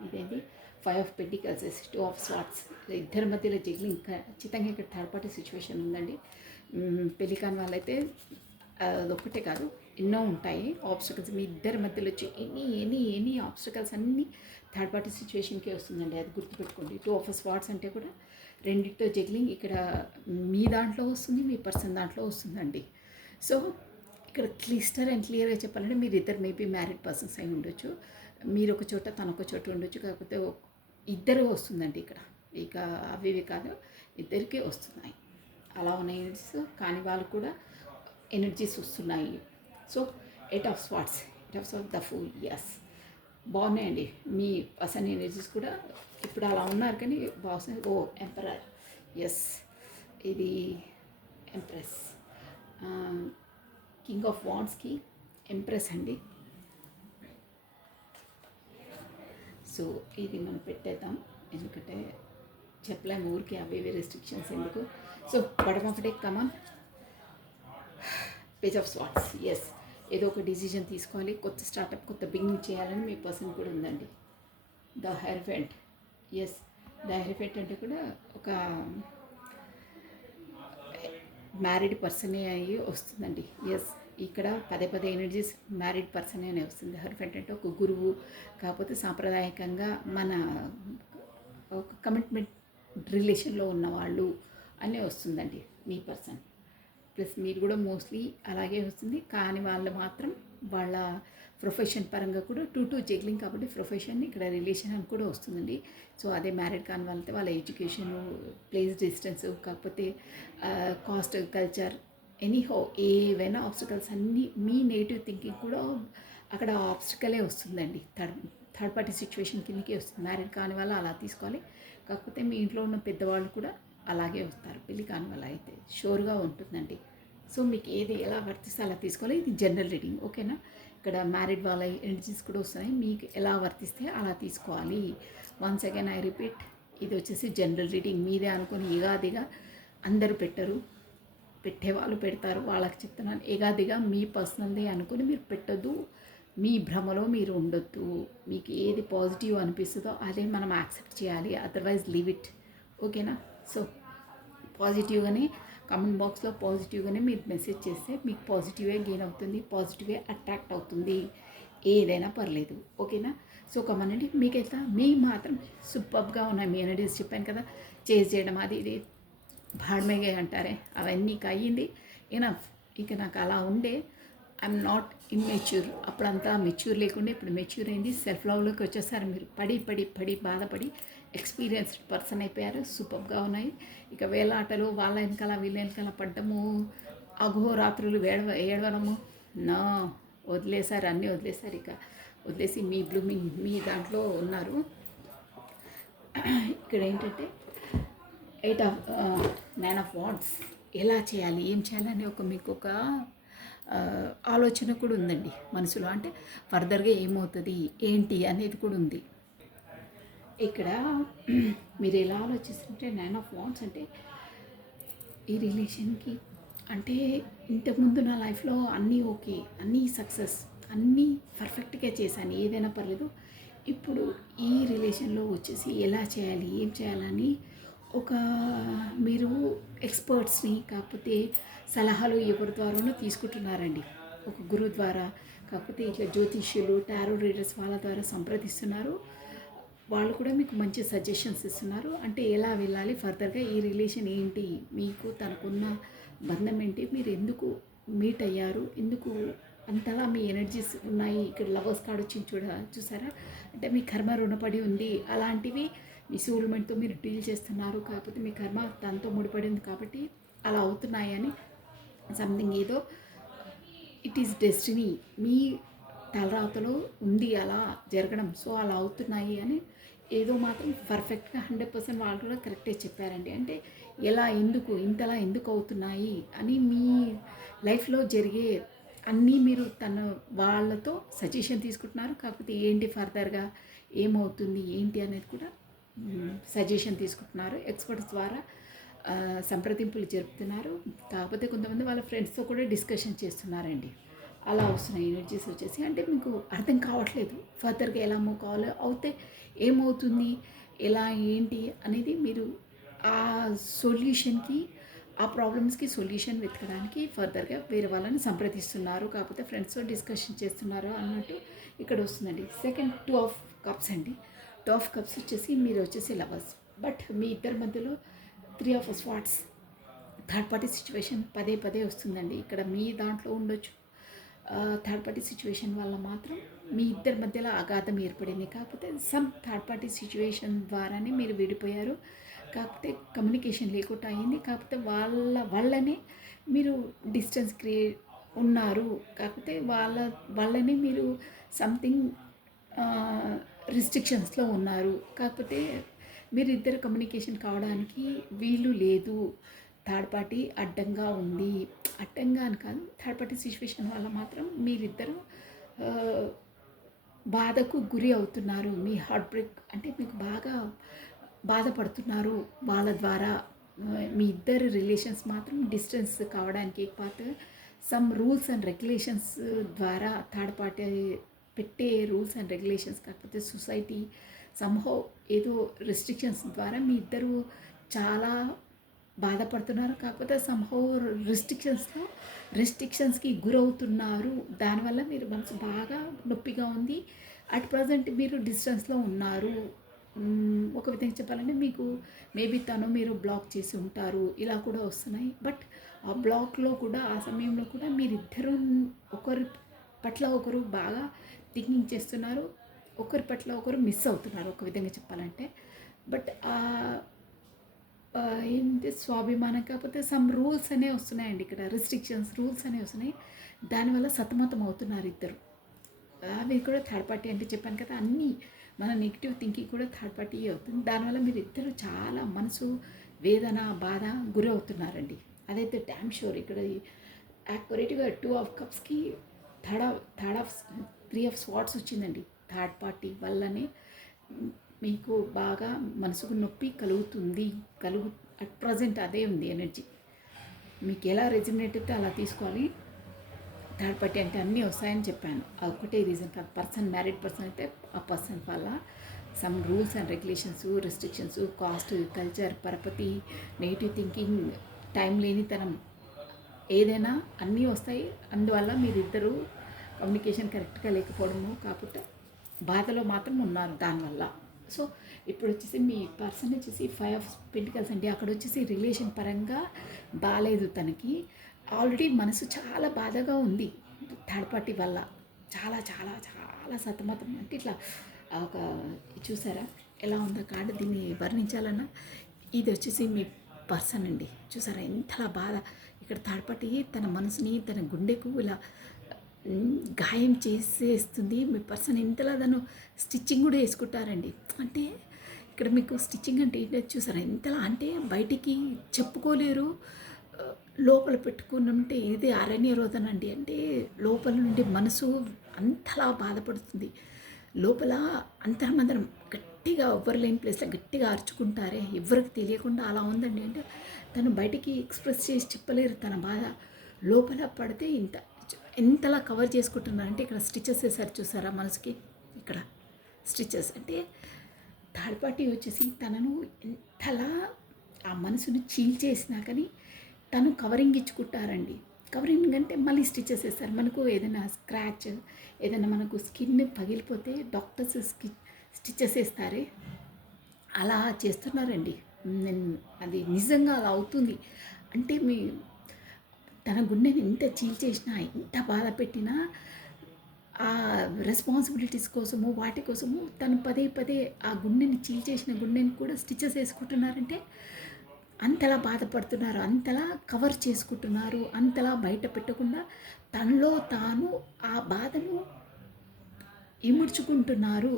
ఇదేంటి 5 of Pentacles, 2 of Swords, ఇద్దరి మధ్యలో జగ్లింగ్. ఖచ్చితంగా ఇక్కడ థర్డ్ పార్టీ సిచ్యువేషన్ ఉందండి. పెళ్లి కాని వాళ్ళైతే అదొక్కటే కాదు, ఎన్నో ఉంటాయి ఆబ్స్టకల్స్ మీ ఇద్దరి మధ్యలో వచ్చి ఎనీ ఆబ్స్టకల్స్ అన్నీ థర్డ్ పార్టీ సిచ్యువేషన్కే వస్తుందండి. అది గుర్తుపెట్టుకోండి. 2 of Swords అంటే కూడా రెండింటితో జగ్లింగ్ ఇక్కడ మీ దాంట్లో వస్తుంది, మీ పర్సన్ దాంట్లో వస్తుందండి. సో ఇక్కడ క్లియర్గా చెప్పాలంటే మీరు ఇద్దరు మేబీ మ్యారీడ్ పర్సన్స్ అయి ఉండొచ్చు. మీరు ఒక చోట, తనొక చోట ఉండొచ్చు. కాకపోతే ఇద్దరు వస్తుందండి ఇక్కడ. ఇక అవి కాదు, ఇద్దరికీ వస్తున్నాయి. అలా ఉన్న ఎనర్జీస్ కాని వాళ్ళు కూడా ఎనర్జీస్ వస్తున్నాయి. So 8 of swords, 8 of the fool, yes బాగున్నాయండి. మీ పర్సన్ ఎనర్జీస్ కూడా ఇప్పుడు అలా ఉన్నారు కానీ బాగున్నాయి. ఓ ఎంపరర్, ఎస్ ఇది ఎంప్రెస్, కింగ్ ఆఫ్ వాండ్స్కి ఎంప్రెస్ అండి. సో ఇది మనం పెట్టేద్దాం, ఎందుకంటే చెప్పలేము ఊరికి అవి రెస్ట్రిక్షన్స్ ఎందుకు. So bottom of deck come on, page of swords, yes ఏదో ఒక డిసిజన్ తీసుకోవాలి, కొత్త స్టార్టప్, కొత్త బిగినింగ్ చేయాలని మీ పర్సన్ కూడా ఉందండి. ద హెరిఫెంట్, ఎస్ ద హెరిఫెంట్ అంటే కూడా ఒక మ్యారీడ్ పర్సనే అయ్యి వస్తుందండి. ఎస్ ఇక్కడ పదే పదే ఎనర్జీస్ మ్యారీడ్ పర్సనే అనే వస్తుంది. హెరిఫెంట్ అంటే ఒక గురువు, కాకపోతే సాంప్రదాయకంగా మన ఒక కమిట్మెంట్ రిలేషన్లో ఉన్నవాళ్ళు అనే వస్తుందండి మీ పర్సన్. ప్లస్ మీరు కూడా మోస్ట్లీ అలాగే వస్తుంది, కానీ వాళ్ళు మాత్రం వాళ్ళ ప్రొఫెషన్ పరంగా కూడా టూ జగ్లింగ్, కాబట్టి ప్రొఫెషన్ ఇక్కడ రిలేషన్ అని కూడా వస్తుందండి. సో అదే మ్యారీడ్ కాని వాళ్ళతో వాళ్ళ ఎడ్యుకేషను, ప్లేస్ డిస్టెన్స్, కాకపోతే కాస్ట్, కల్చర్, ఎనీహో ఏవైనా ఆబ్స్టికల్స్ అన్నీ మీ నెగిటివ్ థింకింగ్ కూడా అక్కడ ఆబ్స్టికలే వస్తుందండి. థర్డ్ పార్టీ సిచ్యువేషన్ కిందకే వస్తుంది. మ్యారీడ్ కాని వాళ్ళు అలా తీసుకోవాలి, కాకపోతే మీ ఇంట్లో ఉన్న పెద్దవాళ్ళు కూడా అలాగే వస్తారు. పెళ్ళి కాని వాళ్ళు అయితే షూర్గా ఉంటుందండి. సో మీకు ఏది ఎలా వర్తిస్తే అలా తీసుకోవాలి. ఇది జనరల్ రీడింగ్, ఓకేనా. ఇక్కడ మ్యారీడ్ వాళ్ళ ఎనర్జీస్ కూడా వస్తున్నాయి, మీకు ఎలా వర్తిస్తే అలా తీసుకోవాలి. వన్స్ అగైన్ ఐ రిపీట్, ఇది వచ్చేసి జనరల్ రీడింగ్. మీదే అనుకొని ఎగాదిగా అందరూ పెట్టరు, పెట్టేవాళ్ళు పెడతారు, వాళ్ళకి చెప్తున్నాను. ఎగాదిగా మీ పర్సనల్ది అనుకుని మీరు పెట్టద్దు, మీ భ్రమలో మీరు ఉండొద్దు. మీకు ఏది పాజిటివ్ అనిపిస్తుందో అదే మనం యాక్సెప్ట్ చేయాలి, అదర్వైజ్ లీవ్ ఇట్, ఓకేనా. సో పాజిటివ్గానే కామెంట్ బాక్స్లో పాజిటివ్గానే మీరు మెసేజ్ చేస్తే మీకు పాజిటివే గెయిన్ అవుతుంది, పాజిటివే అట్రాక్ట్ అవుతుంది, ఏదైనా పర్లేదు, ఓకేనా. సో కమనండి, మీకైతే మీ మాత్రం సూపర్గా ఉన్నాయి మీ ఎనర్జీస్. చెప్పాను కదా, చేజ్ చేయడం అది ఇది భాడ్మేగే అంటారే, అవన్నీ అయ్యింది ఎనఫ్. ఇక నాకు అలా ఉండే ఐఎమ్ నాట్ ఇమ్మెచ్యూర్, అప్పుడంతా మెచ్యూర్ లేకుండా ఇప్పుడు మెచ్యూర్ అయింది. సెల్ఫ్ లవ్లోకి వచ్చేసారు మీరు. పడి పడి పడి బాధపడి ఎక్స్పీరియన్స్డ్ పర్సన్ అయిపోయారు. సూపర్గా ఉన్నాయి. ఇక వేలాటలు, వాళ్ళ వెనకాల వీళ్ళ వెనకాల పడ్డము, అఘోరాత్రులు ఏడవడము నా వదిలేశారు, అన్నీ వదిలేశారు. ఇక వదిలేసి మీ బ్లూమింగ్ మీ దాంట్లో ఉన్నారు. ఇక్కడ ఏంటంటే 9 ఆఫ్ వాండ్స్, ఎలా చేయాలి, ఏం చేయాలని మీకు ఒక ఆలోచన కూడా ఉందండి మనసులో. అంటే ఫర్దర్గా ఏమవుతుంది ఏంటి అనేది కూడా ఉంది. ఇక్కడ మీరు ఎలా ఆలోచిస్తుంటే 9 ఆఫ్ వాండ్స్ అంటే ఈ రిలేషన్కి అంటే ఇంతకుముందు నా లైఫ్లో అన్నీ ఓకే, అన్నీ సక్సెస్, అన్నీ పర్ఫెక్ట్గా చేశాను, ఏదైనా పర్లేదు. ఇప్పుడు ఈ రిలేషన్లో వచ్చేసి ఎలా చేయాలి, ఏం చేయాలని ఒక మీరు ఎక్స్పర్ట్స్ని, కాకపోతే సలహాలు ఎవరి ద్వారానో తీసుకుంటున్నారండి. ఒక గురువు ద్వారా, కాకపోతే ఇట్లా జ్యోతిష్యులు, టారో రీడర్స్ వాళ్ళ ద్వారా సంప్రదిస్తున్నారు. వాళ్ళు కూడా మీకు మంచి సజెషన్స్ ఇస్తున్నారు. అంటే ఎలా వెళ్ళాలి ఫర్దర్గా, ఈ రిలేషన్ ఏంటి, మీకు తనకున్న బంధం ఏంటి, మీరు ఎందుకు మీట్ అయ్యారు, ఎందుకు అంతలా మీ ఎనర్జీస్ ఉన్నాయి. ఇక్కడ లవర్స్ కార్డ్ వచ్చింది చూసారా, అంటే మీ కర్మ రుణపడి ఉంది. అలాంటివి మీ సోల్మెంట్తో మీరు డీల్ చేస్తున్నారు, కాకపోతే మీ కర్మ దాంతో ముడిపడింది కాబట్టి అలా అవుతున్నాయని సంథింగ్ ఏదో ఇట్ ఈస్ డెస్టినీ, మీ తలరాతలో ఉంది అలా జరగడం. సో అలా అవుతున్నాయి అని ఏదో మాత్రం పర్ఫెక్ట్గా 100% వాళ్ళు కూడా కరెక్టే చెప్పారండి. అంటే ఎలా, ఎందుకు ఇంతలా ఎందుకు అవుతున్నాయి అని మీ లైఫ్లో జరిగే అన్నీ మీరు వాళ్ళతో సజెషన్ తీసుకుంటున్నారు. కాకపోతే ఏంటి ఫర్దర్గా ఏమవుతుంది ఏంటి అనేది కూడా సజెషన్ తీసుకుంటున్నారు. ఎక్స్పర్ట్స్ ద్వారా సంప్రదింపులు జరుపుతున్నారు. కాకపోతే కొంతమంది వాళ్ళ ఫ్రెండ్స్తో కూడా డిస్కషన్ చేస్తున్నారండి. అలా వస్తున్నాయి ఎనర్జీస్ వచ్చేసి. అంటే మీకు అర్థం కావట్లేదు ఫర్దర్గా ఎలా మూవ్ కావాలో, అవుతే ఏమవుతుంది, ఎలా ఏంటి అనేది మీరు ఆ సొల్యూషన్కి, ఆ ప్రాబ్లమ్స్కి సొల్యూషన్ వెతకడానికి ఫర్దర్గా వేరే వాళ్ళని సంప్రదిస్తున్నారు, కాకపోతే ఫ్రెండ్స్తో డిస్కషన్ చేస్తున్నారు అన్నట్టు ఇక్కడ వస్తుందండి. సెకండ్ 2 ఆఫ్ కప్స్ అండి. 2 ఆఫ్ కప్స్ వచ్చేసి మీరు వచ్చేసి లవర్స్, బట్ మీ ఇద్దరి మధ్యలో 3 of swords, third party situation పదే పదే వస్తుందండి. ఇక్కడ మీ దాంట్లో ఉండొచ్చు, థర్డ్ పార్టీ సిచ్యువేషన్ వల్ల మాత్రం మీ ఇద్దరి మధ్యలో అగాధం ఏర్పడింది. కాకపోతే సమ్ థర్డ్ పార్టీ సిచ్యువేషన్ ద్వారానే మీరు విడిపోయారు. కాకపోతే కమ్యూనికేషన్ లేకుండా అయింది. కాకపోతే వాళ్ళనే మీరు డిస్టెన్స్ క్రియేట్ ఉన్నారు. కాకపోతే వాళ్ళని మీరు సంథింగ్ రిస్ట్రిక్షన్స్లో ఉన్నారు. కాకపోతే మీరిద్దరు కమ్యూనికేషన్ కావడానికి వీలు లేదు. థర్డ్ పార్టీ అడ్డంగా ఉంది. అడ్డంగా అని కాదు, థర్డ్ పార్టీ సిచ్యువేషన్ వల్ల మాత్రం మీరిద్దరు బాధకు గురి అవుతున్నారు. మీ హార్ట్ బ్రేక్ అంటే మీకు బాగా బాధపడుతున్నారు వాళ్ళ ద్వారా. మీ ఇద్దరు రిలేషన్స్ మాత్రం డిస్టెన్స్ కావడానికి part some rules and regulations ద్వారా థర్డ్ పార్టీ పెట్టే రూల్స్ అండ్ రెగ్యులేషన్స్, కాకపోతే సొసైటీ సంహౌ ఏదో రెస్ట్రిక్షన్స్ ద్వారా మీ ఇద్దరు చాలా బాధపడుతున్నారు. కాకపోతే సంహౌ రెస్ట్రిక్షన్స్కి గురవుతున్నారు. దానివల్ల మీరు మనసు బాగా నొప్పిగా ఉంది. అట్ ప్రజెంట్ మీరు డిస్టెన్స్లో ఉన్నారు. ఒక విధంగా చెప్పాలంటే మీకు మేబీ మీరు బ్లాక్ చేసి ఉంటారు. ఇలా కూడా వస్తున్నాయి. బట్ ఆ బ్లాక్లో కూడా ఆ సమయంలో కూడా మీరిద్దరూ ఒకరి పట్ల ఒకరు బాగా థింకింగ్ చేస్తున్నారు. ఒకరి పట్ల ఒకరు మిస్ అవుతున్నారు ఒక విధంగా చెప్పాలంటే. బట్ ఏంటి స్వాభిమానం కాకపోతే సమ్ రూల్స్ అనేవి వస్తున్నాయండి ఇక్కడ. రిస్ట్రిక్షన్స్ రూల్స్ అనేవి వస్తున్నాయి. దానివల్ల సతమతం అవుతున్నారు ఇద్దరు. అవి కూడా థర్డ్ పార్టీ అంటే చెప్పాను కదా, అన్నీ మన నెగిటివ్ థింకింగ్ కూడా థర్డ్ పార్టీ అవుతుంది. దానివల్ల మీరు ఇద్దరు చాలా మనసు వేదన బాధ గురి అవుతున్నారండి. అదైతే డ్యామ్ షూర్. ఇక్కడ యాక్యురేట్గా 2 ఆఫ్ కప్స్కి థర్డ్ ఆఫ్ 3 ఆఫ్ స్వాట్స్ వచ్చిందండి. థర్డ్ పార్టీ వల్లనే మీకు బాగా మనసుకు నొప్పి కలుగుతుంది. అట్ ప్రజెంట్ అదే ఉంది ఎనర్జీ. మీకు ఎలా రెజినేట్ అయితే అలా తీసుకోవాలి. థర్డ్ పార్టీ అంటే అన్నీ వస్తాయని చెప్పాను. ఒకటే రీజన్ కాదు. మ్యారీడ్ పర్సన్ అయితే ఆ పర్సన్ వల్ల some rules and regulations, restrictions, cost, culture, పరపతి, నెగిటివ్ థింకింగ్, టైం లేనితనం, ఏదైనా అన్నీ వస్తాయి. అందువల్ల మీరిద్దరూ కమ్యూనికేషన్ కరెక్ట్గా లేకపోవడము, కాకపోతే బాధలో మాత్రం ఉన్నారు దానివల్ల. సో ఇప్పుడు వచ్చేసి మీ పర్సన్ వచ్చేసి 5 ఆఫ్ పెంటికల్స్ అండి. అక్కడ వచ్చేసి రిలేషన్ పరంగా బాగాలేదు తనకి. ఆల్రెడీ మనసు చాలా బాధగా ఉంది థర్డ్ పార్టీ వల్ల. చాలా చాలా చాలా సతమతం. అంటే ఇట్లా ఒక చూసారా ఎలా ఉందో కార్డు, దీన్ని వర్ణించాలన్నా ఇది వచ్చేసి మీ పర్సన్ అండి. చూసారా ఎంతలా బాధ. ఇక్కడ థర్డ్ పార్టీ తన మనసుని తన గుండెకు ఇలా గాయం చేసేస్తుంది. మీ పర్సన్ ఎంతలా దాన్ని స్టిచ్చింగ్ కూడా వేసుకుంటారండి. అంటే ఇక్కడ మీకు స్టిచ్చింగ్ అంటే ఏంటో చూసారా ఎంతలా అంటే బయటికి చెప్పుకోలేరు. లోపల పెట్టుకున్నంటే ఇది అరణ్య రోదన అండి. అంటే లోపల నుండి మనసు అంతలా బాధపడుతుంది. లోపల అంతర్మంతరం గట్టిగా ఎవ్వరు లేని ప్లేస్లో గట్టిగా అరుచుకుంటారే, ఎవరికి తెలియకుండా అలా ఉందండి. అంటే తను బయటికి ఎక్స్ప్రెస్ చేసి చెప్పలేరు తన బాధ. లోపల పడితే ఎంతలా కవర్ చేసుకుంటున్నారంటే ఇక్కడ స్టిచెస్ వేసారు చూసారా మనసుకి. ఇక్కడ స్టిచెస్ అంటే థర్డ్ పార్టీ వచ్చేసి తనను ఎంతలా ఆ మనసును చీల్చేసినా కానీ తను కవరింగ్ ఇచ్చుకుంటారండి. కవరింగ్ అంటే మళ్ళీ స్టిచెస్ వేస్తారు. మనకు ఏదైనా స్క్రాచ్, ఏదైనా మనకు స్కిన్ పగిలిపోతే డాక్టర్స్ స్టిచెస్ వేస్తారే, అలా చేస్తున్నారండి. అది నిజంగా అలా అవుతుంది. అంటే తన గుండెని ఎంత చీల్చేసినా, ఎంత బాధ పెట్టినా ఆ రెస్పాన్సిబిలిటీస్ కోసము వాటి కోసము తను పదే పదే ఆ గుండెని చీల్చేసిన గుండెని కూడా స్టిచెస్ వేసుకుంటున్నారంటే అంతలా బాధపడుతున్నారు, అంతలా కవర్ చేసుకుంటున్నారు, అంతలా బయట పెట్టకుండా తనలో తాను ఆ బాధను ఇముడ్చుకుంటున్నారు.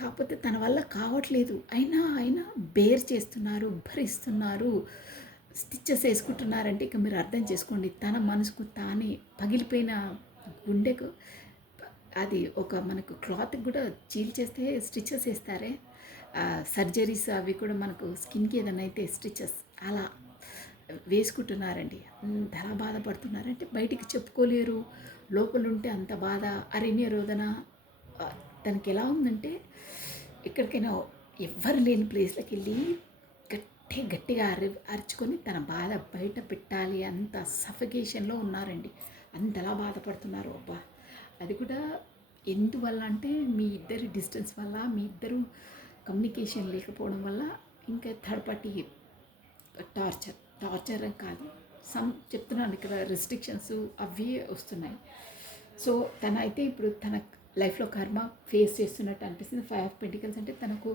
కాకపోతే తన వల్ల కావట్లేదు. అయినా బేర్ చేస్తున్నారు, భరిస్తున్నారు, స్టిచెస్ వేసుకుంటున్నారంటే ఇక మీరు అర్థం చేసుకోండి. తన మనసుకు తానే పగిలిపోయిన గుండెకు అది ఒక మనకు క్లాత్ కూడా చీల్చేస్తే స్టిచెస్ వేస్తారే, సర్జరీస్ అవి కూడా మనకు స్కిన్కి ఏదైనా అయితే స్టిచెస్ అలా వేసుకుంటున్నారండి. అంతలా బాధపడుతున్నారంటే బయటికి చెప్పుకోలేరు. లోపల ఉంటే అంత బాధ, అరణ్య రోదన. తనకి ఎలా ఉందంటే ఎక్కడికైనా ఎవ్వరు లేని ప్లేస్లోకి వెళ్ళి గట్టిగా అరుచుకొని తన బాధ బయట పెట్టాలి, అంత సఫికేషన్లో ఉన్నారండి. అంతలా బాధపడుతున్నారు. అబ్బా, అది కూడా ఎందువల్ల అంటే మీ ఇద్దరి డిస్టెన్స్ వల్ల, మీ ఇద్దరు కమ్యూనికేషన్ లేకపోవడం వల్ల. ఇంకా థర్డ్ పార్టీ టార్చర్ కాదు, చెప్తున్నాను ఇక్కడ రెస్ట్రిక్షన్స్ అవి వస్తున్నాయి. సో తన అయితే ఇప్పుడు తన లైఫ్లో కర్మ ఫేస్ చేస్తున్నట్టు అనిపిస్తుంది. 5 ఆఫ్ పెంటికల్స్ అంటే తనకు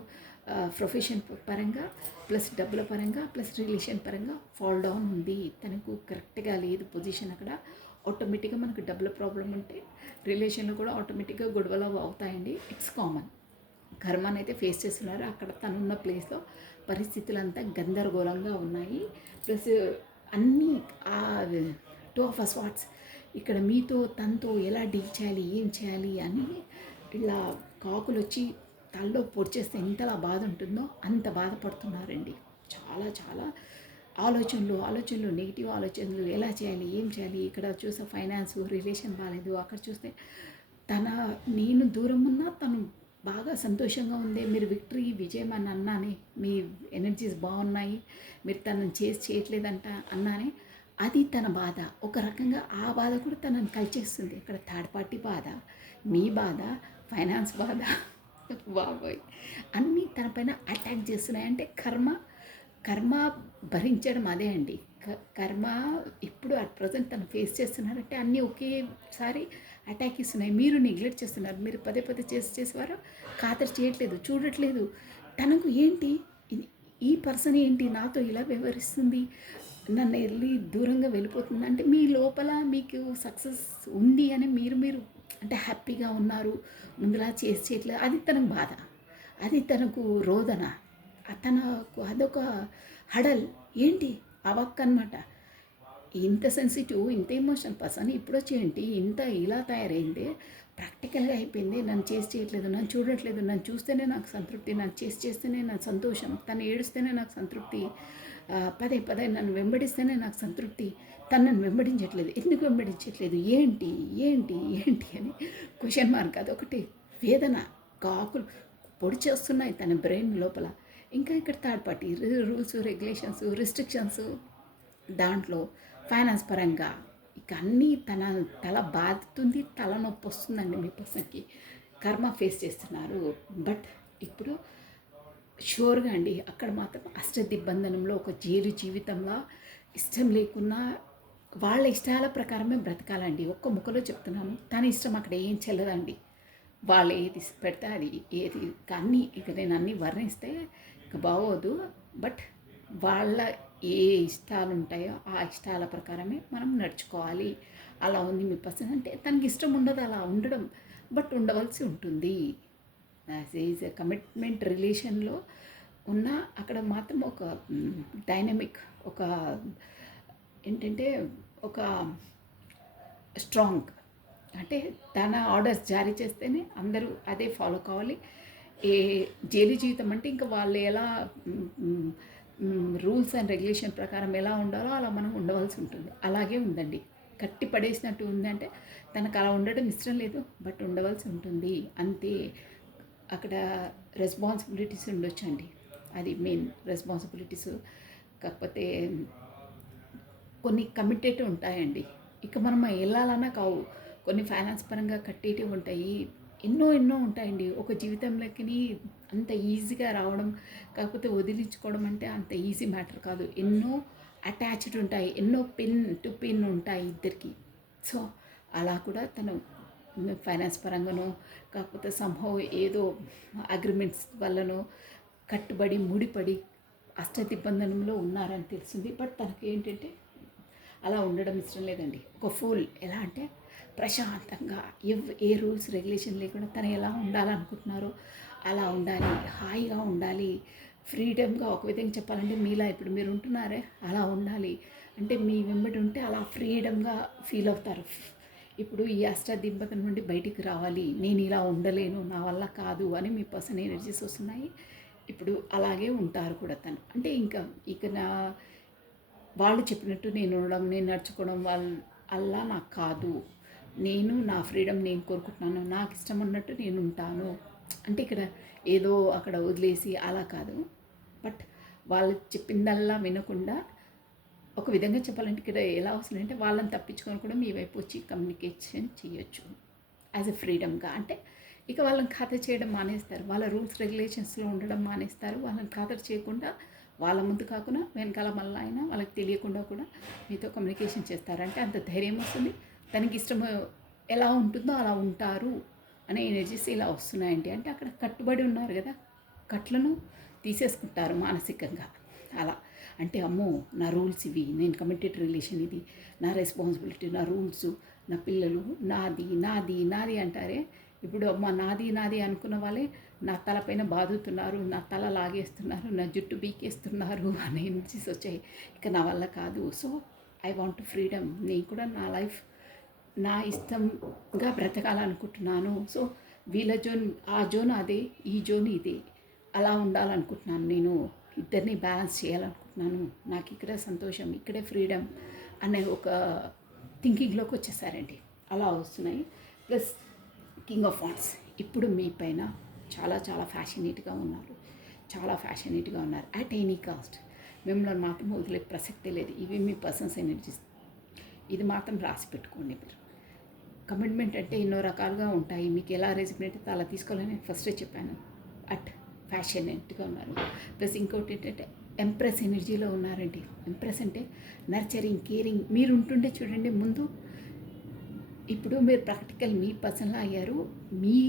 ప్రొఫెషన్ పరంగా ప్లస్ డబ్బుల పరంగా ప్లస్ రిలేషన్ పరంగా ఫాల్ డౌన్ ఉంది. తనకు కరెక్ట్గా లేదు పొజిషన్ అక్కడ. ఆటోమేటిక్గా మనకు డబ్బుల ప్రాబ్లం ఉంటే రిలేషన్లో కూడా ఆటోమేటిక్గా గొడవలు అవుతాయండి. It's common. కర్మని అయితే ఫేస్ చేస్తున్నారు. అక్కడ తనున్న ప్లేస్లో పరిస్థితులంతా గందరగోళంగా ఉన్నాయి. ప్లస్ అన్నీ ఆ టూ ఆఫ్ అ స్వాట్స్ ఇక్కడ మీతో తనతో ఎలా డీల్ చేయాలి, ఏం చేయాలి అని ఇలా కాకులు వచ్చి తలలో పొడిచేస్తే ఎంతలా బాధ ఉంటుందో అంత బాధపడుతున్నారండి. చాలా చాలా ఆలోచనలు నెగిటివ్ ఆలోచనలు, ఎలా చేయాలి, ఏం చేయాలి. ఇక్కడ చూస్తే ఫైనాన్స్ రిలేషన్ బాగాలేదు, అక్కడ చూస్తే నేను దూరం ఉన్నా తను బాగా సంతోషంగా ఉంది. మీరు విజయం అని అన్నానే, మీ ఎనర్జీస్ బాగున్నాయి, మీరు తనని చేయట్లేదంట అన్నానే, అది తన బాధ. ఒక రకంగా ఆ బాధ కూడా తనని కలిచేస్తుంది. ఇక్కడ థర్డ్ పార్టీ బాధ, మీ బాధ, ఫైనాన్స్ బాధ, బాబోయ్ అన్నీ తన పైన అటాక్ చేస్తున్నాయి. అంటే కర్మ భరించడం అదే అండి. కర్మ ఇప్పుడు అట్ ప్రజెంట్ తను ఫేస్ చేస్తున్నారంటే అన్నీ ఒకేసారి అటాక్ ఇస్తున్నాయి. మీరు నెగ్లెక్ట్ చేస్తున్నారు. మీరు పదే చేసేవారు ఖాతరు చేయట్లేదు, చూడట్లేదు. తనకు ఏంటి ఈ పర్సన్ ఏంటి నాతో ఇలా వ్యవహరిస్తుంది, నన్ను వెళ్ళి దూరంగా వెళ్ళిపోతుంది అంటే మీ లోపల మీకు సక్సెస్ ఉంది అని మీరు అంటే హ్యాపీగా ఉన్నారు, ముందులా చేయట్లేదు. అది తనకు బాధ, అది తనకు రోదన, తనకు అదొక హడల్. ఏంటి అవక్క అనమాట. ఇంత సెన్సిటివ్, ఇంత ఎమోషనల్ పర్సన్ ఇప్పుడు వచ్చేంటి ఇంత ఇలా తయారైంది, ప్రాక్టికల్గా అయిపోయింది. నన్ను చేయట్లేదు, నన్ను చూడట్లేదు, నన్ను చూస్తేనే నాకు సంతృప్తి, నన్ను చేస్తేనే నాకు సంతోషం, తను ఏడుస్తేనే నాకు సంతృప్తి, పదే నన్ను వెంబడిస్తేనే నాకు సంతృప్తి. తను నన్ను వెంబడించట్లేదు, ఎందుకు వెంబడించట్లేదు, ఏంటి ఏంటి ఏంటి అని క్వశ్చన్ మార్క్. అదొకటి వేదన, కాకులు పొడి చేస్తున్నాయి తన బ్రెయిన్ లోపల. ఇంకా ఇక్కడ third party rules, regulations, restrictions, దాంట్లో ఫైనాన్స్ పరంగా ఇక అన్నీ తల బాదుతుంది, తలనొప్పి వస్తుందండి మీ పర్సన్కి. కర్మ ఫేస్ చేస్తున్నారు. బట్ ఇప్పుడు షూర్గా అండి అక్కడ మాత్రం అష్టదిగ్బంధనంలో ఒక జైలు జీవితంలో ఇష్టం లేకున్నా వాళ్ళ ఇష్టాల ప్రకారమే బ్రతకాలండి. ఒక్క ముక్కలో చెప్తున్నాను, తన ఇష్టం అక్కడ ఏం చెల్లదండి. వాళ్ళు ఏది పెడితే అది ఏది కానీ ఇక నేను అన్నీ వర్ణిస్తే ఇక బాగోదు. బట్ వాళ్ళ ఏ ఇష్టాలు ఉంటాయో ఆ ఇష్టాల ప్రకారమే మనం నడుచుకోవాలి. అలా ఉంది మీ పర్సన్ అంటే తనకి ఇష్టం ఉండదు అలా ఉండడం, బట్ ఉండవలసి ఉంటుంది. యాజ్ ఈజ్ ఎ కమిట్మెంట్ రిలేషన్లో ఉన్న అక్కడ మాత్రం ఒక డైనమిక్, ఒక ఏంటంటే ఒక స్ట్రాంగ్, అంటే తన ఆర్డర్స్ జారీ చేస్తేనే అందరూ అదే ఫాలో కావాలి. ఏ జైలు జీవితం అంటే ఇంకా వాళ్ళు ఎలా రూల్స్ అండ్ రెగ్యులేషన్ ప్రకారం ఎలా ఉండాలో అలా మనం ఉండవలసి ఉంటుంది. అలాగే ఉందండి, కట్టి పడేసినట్టు ఉందంటే తనకు అలా ఉండడం ఇష్టం లేదు, బట్ ఉండవలసి ఉంటుంది అంతే. అక్కడ రెస్పాన్సిబిలిటీస్ ఉండొచ్చండి, అది మెయిన్ రెస్పాన్సిబిలిటీస్. కాకపోతే కొన్ని కమిటెడ్ ఉంటాయండి, ఇక మనం వెళ్ళాలన్నా కావు. కొన్ని ఫైనాన్స్ పరంగా కట్టేటివి ఉంటాయి, ఎన్నో ఉంటాయండి. ఒక జీవితంలోకి అంత ఈజీగా రావడం, కాకపోతే వదిలించుకోవడం అంటే అంత ఈజీ మ్యాటర్ కాదు. ఎన్నో అటాచ్డ్ ఉంటాయి, ఎన్నో పిన్ టు పిన్ ఉంటాయి ఇద్దరికి. సో అలా కూడా తను ఫైనాన్స్ పరంగానో కాకపోతే సంభవం ఏదో అగ్రిమెంట్స్ వల్లనో కట్టుబడి ముడిపడి అష్టదిగ్బంధనంలో ఉన్నారని తెలిసింది. బట్ తనకి ఏంటంటే అలా ఉండడం ఇష్టం లేదండి. ఒక ఫుల్ ఎలా అంటే ప్రశాంతంగా ఏ రూల్స్ రెగ్యులేషన్ లేకుండా తను ఎలా ఉండాలనుకుంటున్నారో అలా ఉండాలి, హాయిగా ఉండాలి, ఫ్రీడమ్గా. ఒక విధంగా చెప్పాలంటే మీలా ఇప్పుడు మీరు ఉంటున్నారే అలా ఉండాలి. అంటే మీ వెంబడి ఉంటే అలా ఫ్రీడమ్గా ఫీల్ అవుతారు. ఇప్పుడు ఈ అష్టదిగ్బంధనం నుండి బయటికి రావాలి, నేను ఇలా ఉండలేను, నా వల్ల కాదు అని మీ పర్సన్ ఎనర్జీస్ వస్తున్నాయి. ఇప్పుడు అలాగే ఉంటారు కూడా తను. అంటే ఇక వాళ్ళు చెప్పినట్టు నేను ఉండడం, నేను నడుచుకోవడం అలా నాకు కాదు, నేను నా ఫ్రీడమ్ నేను కోరుకుంటున్నాను, నాకు ఇష్టం ఉన్నట్టు నేను ఉంటాను అంటే ఇక్కడ ఏదో అక్కడ వదిలేసి అలా కాదు. బట్ వాళ్ళు చెప్పిందల్లా వినకుండా, ఒక విధంగా చెప్పాలంటే ఇక్కడ ఎలా వస్తుందంటే వాళ్ళని తప్పించుకొని కూడా మీ వైపు వచ్చి కమ్యూనికేషన్ చేయొచ్చు యాజ్ ఎ ఫ్రీడమ్గా. అంటే ఇక వాళ్ళని ఖాతరు చేయడం మానేస్తారు, వాళ్ళ రూల్స్ రెగ్యులేషన్స్లో ఉండడం మానేస్తారు. వాళ్ళని ఖాతరు చేయకుండా వాళ్ళ ముందు కాకుండా వెనకాల మళ్ళీ అయినా వాళ్ళకి తెలియకుండా కూడా మీతో కమ్యూనికేషన్ చేస్తారంటే అంత ధైర్యం వస్తుంది. తనకి ఇష్టం ఎలా ఉంటుందో అలా ఉంటారు అనే ఎనర్జీస్ ఇలా వస్తున్నాయండి. అంటే అక్కడ కట్టుబడి ఉన్నారు కదా, కట్లను తీసేసుకుంటారు మానసికంగా. అలా అంటే అమ్మో నా రూల్స్ ఇవి, నేను కమిటెడ్ రిలేషన్ ఇది, నా రెస్పాన్సిబిలిటీ, నా రూల్స్, నా పిల్లలు, నాది నాది నాది అంటారే. ఇప్పుడు అమ్మ నాది నాది అనుకున్న వాళ్ళే నా తలపైన బాదుతున్నారు, నా తల లాగేస్తున్నారు, నా జుట్టు బీకేస్తున్నారు అనే ఎనర్జీస్ వచ్చాయి. ఇక నా వల్ల కాదు. So I want freedom. నేను కూడా నా లైఫ్ నా ఇష్టంగా బ్రతకాలనుకుంటున్నాను. సో వీళ్ళ జోన్ ఆ జోన్ అదే, ఈ జోన్ ఇదే, అలా ఉండాలనుకుంటున్నాను. నేను ఇద్దరిని బ్యాలెన్స్ చేయాలనుకుంటున్నాను. నాకు ఇక్కడే సంతోషం, ఇక్కడే ఫ్రీడమ్ అనే ఒక థింకింగ్లోకి వచ్చేసారండి. అలా వస్తున్నాయి. ప్లస్ కింగ్ ఆఫ్ వాండ్స్ ఇప్పుడు మీ పైన చాలా చాలా ఫ్యాషనేట్గా ఉన్నారు, చాలా ఫ్యాషనేట్గా ఉన్నారు. అట్ ఎనీ కాస్ట్ మిమ్మల్ని మాత్రం వదిలే ప్రసక్తే లేదు. ఇవి మీ పర్సన్స్ ఎనర్జీస్. ఇది మాత్రం రాసి పెట్టుకోండి మీరు. కమిట్మెంట్ అంటే ఎన్నో రకాలుగా ఉంటాయి. మీకు ఎలా రెసిపినేట్ అయితే అలా తీసుకోవాలని ఫస్టే చెప్పాను. అట్ ఫ్యాషనేట్గా ఉన్నారు. ప్లస్ ఇంకోటి ఏంటంటే ఎంప్రెస్ ఎనర్జీలో ఉన్నారండి. ఎంప్రెస్ అంటే నర్చరింగ్, కేరింగ్. మీరు ఉంటుండే చూడండి ముందు. ఇప్పుడు మీరు ప్రాక్టికల్ మీ పర్సన్లా అయ్యారు. మీ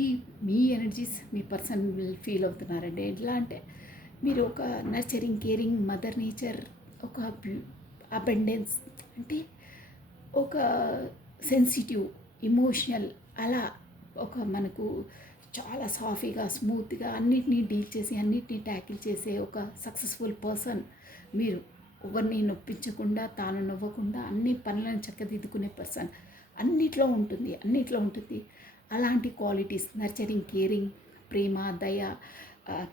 మీ ఎనర్జీస్ మీ పర్సన్ ఫీల్ అవుతున్నారండి. ఎట్లా అంటే మీరు ఒక నర్చరింగ్, కేరింగ్, మదర్ నేచర్, ఒక అబెండెన్స్ అంటే ఒక సెన్సిటివ్, ఇమోషనల్, అలా ఒక మనకు చాలా సాఫీగా, స్మూత్గా అన్నిటినీ డీల్ చేసి అన్నిటినీ ట్యాకిల్ చేసే ఒక సక్సెస్ఫుల్ పర్సన్ మీరు. ఎవరిని నొప్పించకుండా, తాను నవ్వకుండా అన్ని పనులను చక్కదిద్దుకునే పర్సన్ అన్నిట్లో ఉంటుంది. అలాంటి క్వాలిటీస్ నర్చరింగ్, కేరింగ్, ప్రేమ, దయ,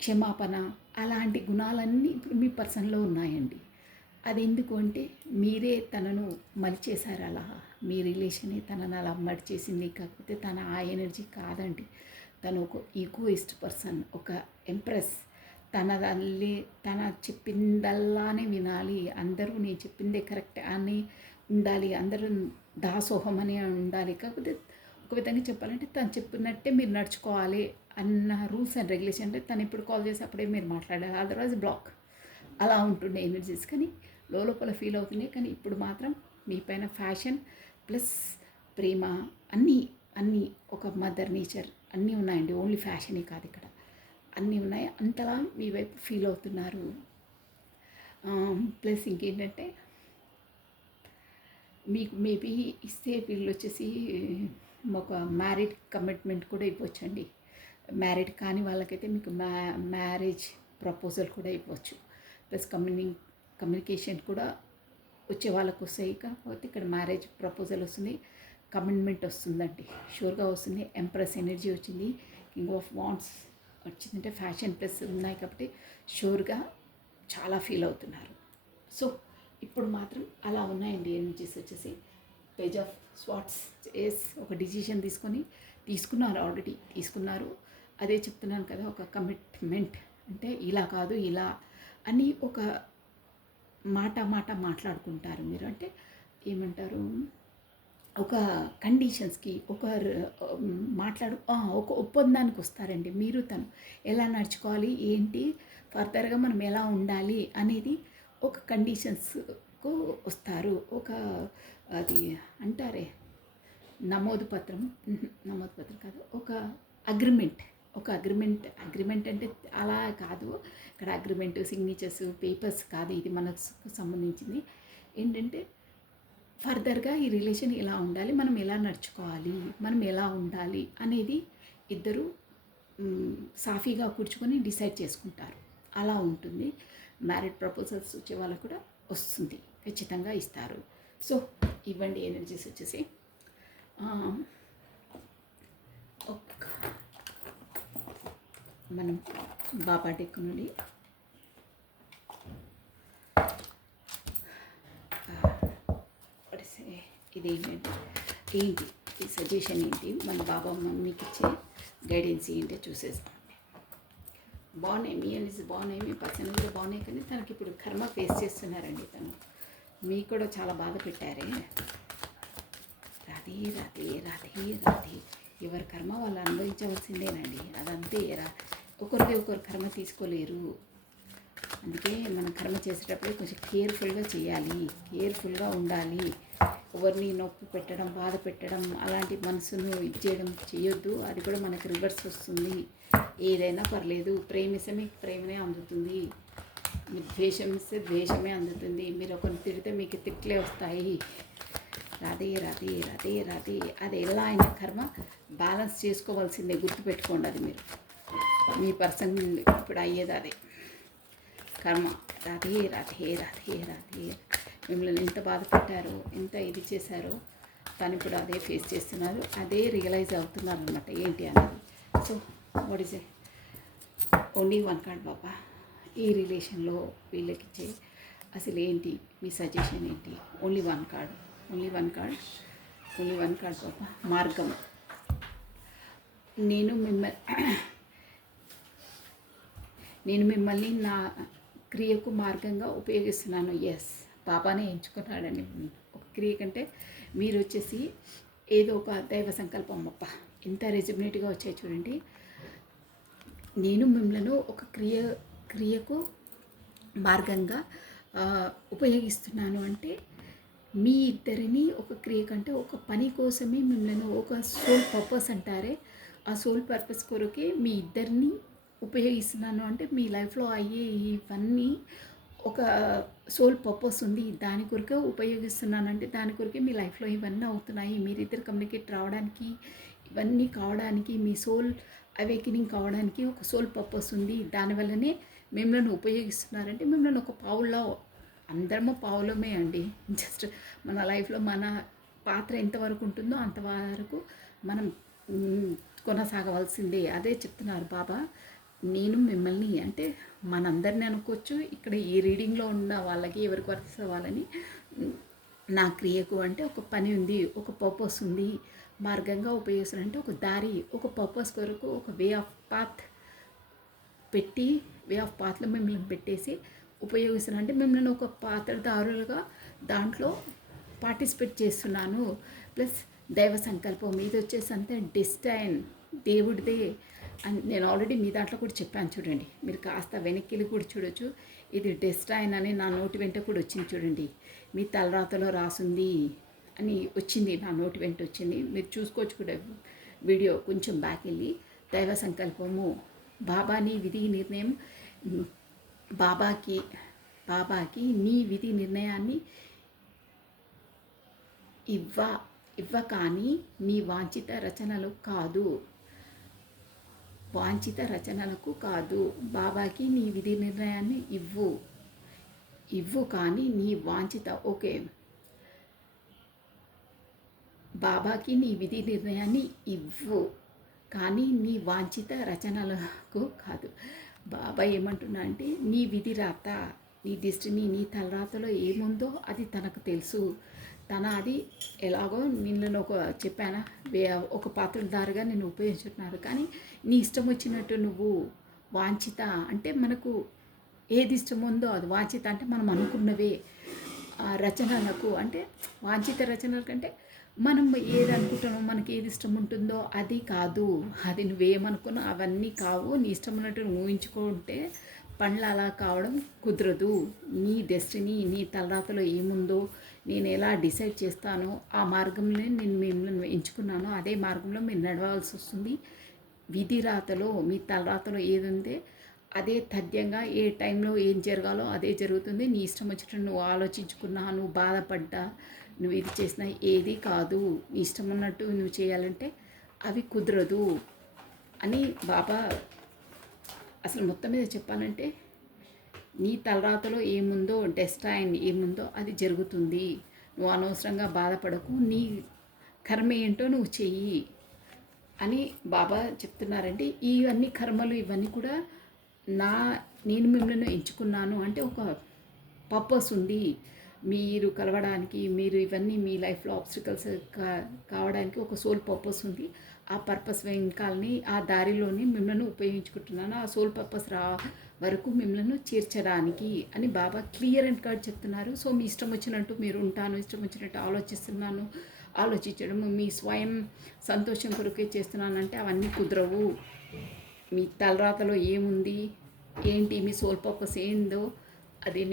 క్షమాపణ, అలాంటి గుణాలన్నీ ఇప్పుడు మీ పర్సన్లో ఉన్నాయండి. అది ఎందుకు అంటే మీరే తనను మలిచేశారు. అలా మీ రిలేషనే తనను అలా మడిచేసింది. కాకపోతే తన ఆ ఎనర్జీ కాదండి. తను ఒక ఈగోయిస్ట్ పర్సన్, ఒక ఎంప్రెస్. తన చెప్పిందల్లానే వినాలి, అందరూ నేను చెప్పిందే కరెక్ట్ అని ఉండాలి, అందరూ దాసోహం అని ఉండాలి. కాకపోతే ఒక విధంగా చెప్పాలంటే తను చెప్పినట్టే మీరు నడుచుకోవాలి అన్న రూల్స్ అండ్ రెగ్యులేషన్. అంటే తను ఇప్పుడు కాల్ చేసి అప్పుడే మీరు మాట్లాడాలి, అదర్వైజ్ బ్లాక్. అలా ఉంటుండే ఎనర్జీస్. కానీ లోపల ఫీల్ అవుతున్నాయి. కానీ ఇప్పుడు మాత్రం మీ పైన ఫ్యాషన్ ప్లస్ ప్రేమ అన్నీ ఒక మదర్ నేచర్ అన్నీ ఉన్నాయండి. ఓన్లీ ఫ్యాషనే కాదు, ఇక్కడ అన్నీ ఉన్నాయి. అంతలా మీ వైపు ఫీల్ అవుతున్నారు. ప్లస్ ఇంకేంటంటే మీకు మేబీ ఇస్తే వీళ్ళు వచ్చేసి ఒక మ్యారీడ్ కమిట్మెంట్ కూడా ఇవ్వచ్చండి. మ్యారీడ్ కాని వాళ్ళకైతే మీకు మ్యారేజ్ ప్రపోజల్ కూడా ఇవ్వచ్చు. ప్లస్ కమ్యూనికేషన్ కూడా వచ్చే వాళ్ళకు వస్తాయి. కాకపోతే ఇక్కడ మ్యారేజ్ ప్రపోజల్ వస్తుంది, కమిట్మెంట్ వస్తుందండి, షూర్గా వస్తుంది. ఎంప్రెస్ ఎనర్జీ వచ్చింది, కింగ్ ఆఫ్ వాండ్స్ వచ్చిందంటే ఫ్యాషన్ ప్లస్ ఉన్నాయి కాబట్టి షూర్గా చాలా ఫీల్ అవుతున్నారు. సో ఇప్పుడు మాత్రం అలా ఉన్నాయండి ఎనర్జీస్ వచ్చేసి. పేజ్ ఆఫ్ స్వార్డ్స్ ఒక డిసిషన్ తీసుకున్నారు, ఆల్రెడీ తీసుకున్నారు. అదే చెప్తున్నాను కదా, ఒక కమిట్మెంట్ అంటే ఇలా కాదు ఇలా అని ఒక మాట మాట్లాడుకుంటారు మీరు. అంటే ఏమంటారు, ఒక కండిషన్స్కి ఒక ఒప్పందానికి వస్తారండి. మీరు తను ఎలా నడుచుకోవాలి, ఏంటి ఫర్దర్గా మనం ఎలా ఉండాలి అనేది ఒక కండిషన్స్కు వస్తారు. అది అంటారే నమోదు పత్రం కాదు, ఒక అగ్రిమెంట్ అంటే అలా కాదు. ఇక్కడ అగ్రిమెంట్, సిగ్నేచర్స్, పేపర్స్ కాదు, ఇది మనకు సంబంధించింది. ఏంటంటే ఫర్దర్గా ఈ రిలేషన్ ఎలా ఉండాలి, మనం ఎలా నడుచుకోవాలి, మనం ఎలా ఉండాలి అనేది ఇద్దరు సాఫీగా కూర్చుకొని డిసైడ్ చేసుకుంటారు. అలా ఉంటుంది. మ్యారేడ్ ప్రపోజల్స్ వచ్చే వాళ్ళకు కూడా వస్తుంది, ఖచ్చితంగా ఇస్తారు. సో ఇవ్వండి ఎనర్జీస్ వచ్చేసి. మనం బాబా డెక్ నుండి ఏంటి ఈ సజెషన్ ఏంటి, మన బాబా మమ్మీకి ఇచ్చే గైడెన్స్ ఏంటో చూసేస్తాం. బాగున్నాయి, మీ ఎనర్జీస్ బాగున్నాయి, మీ పర్సనల్గా బాగున్నాయి. కానీ తనకి ఇప్పుడు కర్మ ఫేస్ చేస్తున్నారండి. తను మీకు కూడా చాలా బాధ పెట్టారే. రాధే రాధే రాధే రాధే. ఎవరి కర్మ వాళ్ళు అనుభవించవలసిందేనండి, అదంతే. ఒకరు కర్మ తీసుకోలేరు. అందుకే మనం కర్మ చేసేటప్పుడే కొంచెం కేర్ఫుల్గా చేయాలి, కేర్ఫుల్గా ఉండాలి. ఎవరిని నొప్పి పెట్టడం, బాధ పెట్టడం, అలాంటి మనసును ఇచ్చేయడం చేయొద్దు. అది కూడా మనకు రివర్స్ వస్తుంది. ఏదైనా పర్లేదు, ప్రేమిస్తే మీకు ప్రేమనే అందుతుంది, మీరు ద్వేషం ఇస్తే ద్వేషమే అందుతుంది, మీరు ఒకరిని తిడితే మీకు తిట్లే వస్తాయి. రాధే రాధే రాధే రాధే. అది ఎలా అయినా కర్మ బ్యాలెన్స్ చేసుకోవాల్సిందే, గుర్తుపెట్టుకోండి. అది మీరు మీ పర్సన్ ఇప్పుడు అయ్యేది అదే కర్మ. రాధే రాధే రాధే రాధే. మిమ్మల్ని ఎంత బాధ పెట్టారో, ఎంత ఇది చేశారో తను ఇప్పుడు అదే ఫేస్ చేస్తున్నారు, అదే రియలైజ్ అవుతున్నారు అనమాట ఏంటి అన్నది. So what is only one card బాబా. ఈ రిలేషన్లో వీళ్ళకి ఇచ్చే అసలు ఏంటి మీ సజెషన్ ఏంటి? Only one card, only one card, only one card బాబా. మార్గం. నేను మిమ్మల్ని నా క్రియకు మార్గంగా ఉపయోగిస్తున్నాను. ఎస్, బాబానే ఎంచుకున్నాడని. ఒక క్రియ కంటే మీరు వచ్చేసి ఏదో ఒక దైవ సంకల్పం అప్ప, ఎంత రెజిగ్నేట్గా వచ్చాయి చూడండి. నేను మిమ్మల్ని ఒక క్రియకు మార్గంగా ఉపయోగిస్తున్నాను అంటే మీ ఇద్దరిని ఒక క్రియ కంటే ఒక పని కోసమే మిమ్మల్ని, ఒక సోల్ పర్పస్ అంటారే, ఆ సోల్ పర్పస్ కొరకే మీ ఇద్దరిని ఉపయోగిస్తున్నాను. అంటే మీ లైఫ్లో అయ్యే ఇవన్నీ ఒక సోల్ పర్పస్ ఉంది, దాని కొరకే ఉపయోగిస్తున్నానంటే దాని కొరకే మీ లైఫ్లో ఇవన్నీ అవుతున్నాయి. మీరిద్దరు కమ్యూనికేట్ రావడానికి, ఇవన్నీ కావడానికి, మీ సోల్ అవేకినింగ్ కావడానికి ఒక సోల్ పర్పస్ ఉంది. దానివల్లనే మిమ్మల్ని ఉపయోగిస్తున్నారంటే మిమ్మల్ని ఒక పావుల్లో, అందరము పావులమే అండి. జస్ట్ మన లైఫ్లో మన పాత్ర ఎంతవరకు ఉంటుందో అంతవరకు మనం కొనసాగవలసిందే. అదే చెప్తున్నారు బాబా. నేను మిమ్మల్ని అంటే మనందరిని అనుకోవచ్చు, ఇక్కడ ఈ రీడింగ్లో ఉన్న వాళ్ళకి ఎవరికి వర్తిస్తే వాళ్ళని, నా క్రియకు అంటే ఒక పని ఉంది, ఒక పర్పస్ ఉంది, మార్గంగా ఉపయోగిస్తున్నా అంటే ఒక దారి, ఒక పర్పస్ కొరకు ఒక వే ఆఫ్ పాత్ పెట్టి, వే ఆఫ్ పాత్లో మిమ్మల్ని పెట్టేసి ఉపయోగిస్తున్నాను. అంటే మిమ్మల్ని ఒక పాత్రదారులుగా దాంట్లో పార్టిసిపేట్ చేస్తున్నాను. ప్లస్ దైవ సంకల్పం ఇది వచ్చేసి అంతే డెస్టైన్, దేవుడిదే అని నేను ఆల్రెడీ మీ దాంట్లో కూడా చెప్పాను చూడండి. మీరు కాస్త వెనక్కి కూడా చూడొచ్చు. ఇది డెస్టైన్ అని నా నోటి వెంట కూడా వచ్చింది చూడండి. మీ తలరాతలో రాసుంది అని వచ్చింది, నా నోటి వెంట వచ్చింది. మీరు చూసుకోవచ్చు కూడా వీడియో కొంచెం బ్యాక్ వెళ్ళి. దైవ సంకల్పము, బాబాని విధి నిర్ణయం, బాబాకి నీ విధి నిర్ణయాన్ని ఇవ్వ కానీ నీ వాంఛిత రచనలకు కాదు. బాబాకి నీ విధి నిర్ణయాన్ని ఇవ్వు కానీ నీ వాంఛిత, ఓకే, బాబాకి నీ విధి నిర్ణయాన్ని ఇవ్వు కానీ నీ వాంఛిత రచనలకు కాదు. బాబా ఏమంటున్నా అంటే నీ విధి రాత, నీ డెస్టినీ, నీ తలరాతలో ఏముందో అది తనకు తెలుసు. తన అది ఎలాగో నిన్ను ఒక చెప్పానా, ఒక పాత్రధారిగా నేను ఉపయోగించుతున్నారు. కానీ నీ ఇష్టం వచ్చినట్టు నువ్వు వాంఛిత అంటే మనకు ఏది ఇష్టం ఉందో అది, వాంఛిత అంటే మనం అనుకున్నవే రచనలకు, అంటే వాంఛిత రచనల కంటే మనం ఏది అనుకుంటామో, మనకి ఏది ఇష్టం ఉంటుందో అది కాదు. అది నువ్వేమనుకున్నా అవన్నీ కావు. నీ ఇష్టం ఉన్నట్టు నువ్వు ఊహించుకుంటే పనులు అలా కావడం కుదరదు. నీ డెస్టినీ, నీ తలరాతలో ఏముందో, నేను ఎలా డిసైడ్ చేస్తానో ఆ మార్గంలో నేను మిమ్మల్ని ఎంచుకున్నానో అదే మార్గంలో మీరు నడవాల్సి వస్తుంది. విధి రాతలో, మీ తలరాతలో ఏది ఉందే అదే తథ్యంగా ఏ టైంలో ఏం జరగాలో అదే జరుగుతుంది. నీ ఇష్టం వచ్చినట్టు నువ్వు ఆలోచించుకున్నా, నువ్వు బాధపడ్డా, నువ్వు ఇది చేసినా ఏది కాదు. నీ ఇష్టం ఉన్నట్టు నువ్వు చేయాలంటే అవి కుదరదు అని బాబా అసలు మొత్తం మీద చెప్పాలంటే నీ తలరాతలో ఏముందో, డెస్టైన్ ఏముందో అది జరుగుతుంది. నువ్వు అనవసరంగా బాధపడకు, నీ కర్మ ఏంటో నువ్వు చెయ్యి అని బాబా చెప్తున్నారండి. ఇవన్నీ కర్మలు ఇవన్నీ కూడా నేను మిమ్మల్ని ఎంచుకున్నాను అంటే ఒక పర్పస్ ఉంది. మీరు కలవడానికి, మీరు ఇవన్నీ మీ లైఫ్లో ఆబ్స్టికల్స్ కావడానికి ఒక సోల్ పర్పస్ ఉంది. ఆ పర్పస్ వెనకాలని, ఆ దారిలోని మిమ్మల్ని ఉపయోగించుకుంటున్నాను. ఆ సోల్ పర్పస్ వరకు మిమ్మల్ని చేర్చడానికి అని బాబా క్లియర్ అండ్ కట్ చెప్తున్నారు. సో మీ ఇష్టం వచ్చినట్టు మీరు ఉంటాను, ఇష్టం వచ్చినట్టు ఆలోచించడం, మీ స్వయం సంతోషం కొరకే చేస్తున్నానంటే అవన్నీ కుదరవు. మీ తలరాతలో ఏముంది, ఏంటి మీ సోల్ పర్పస్ ఏందో అది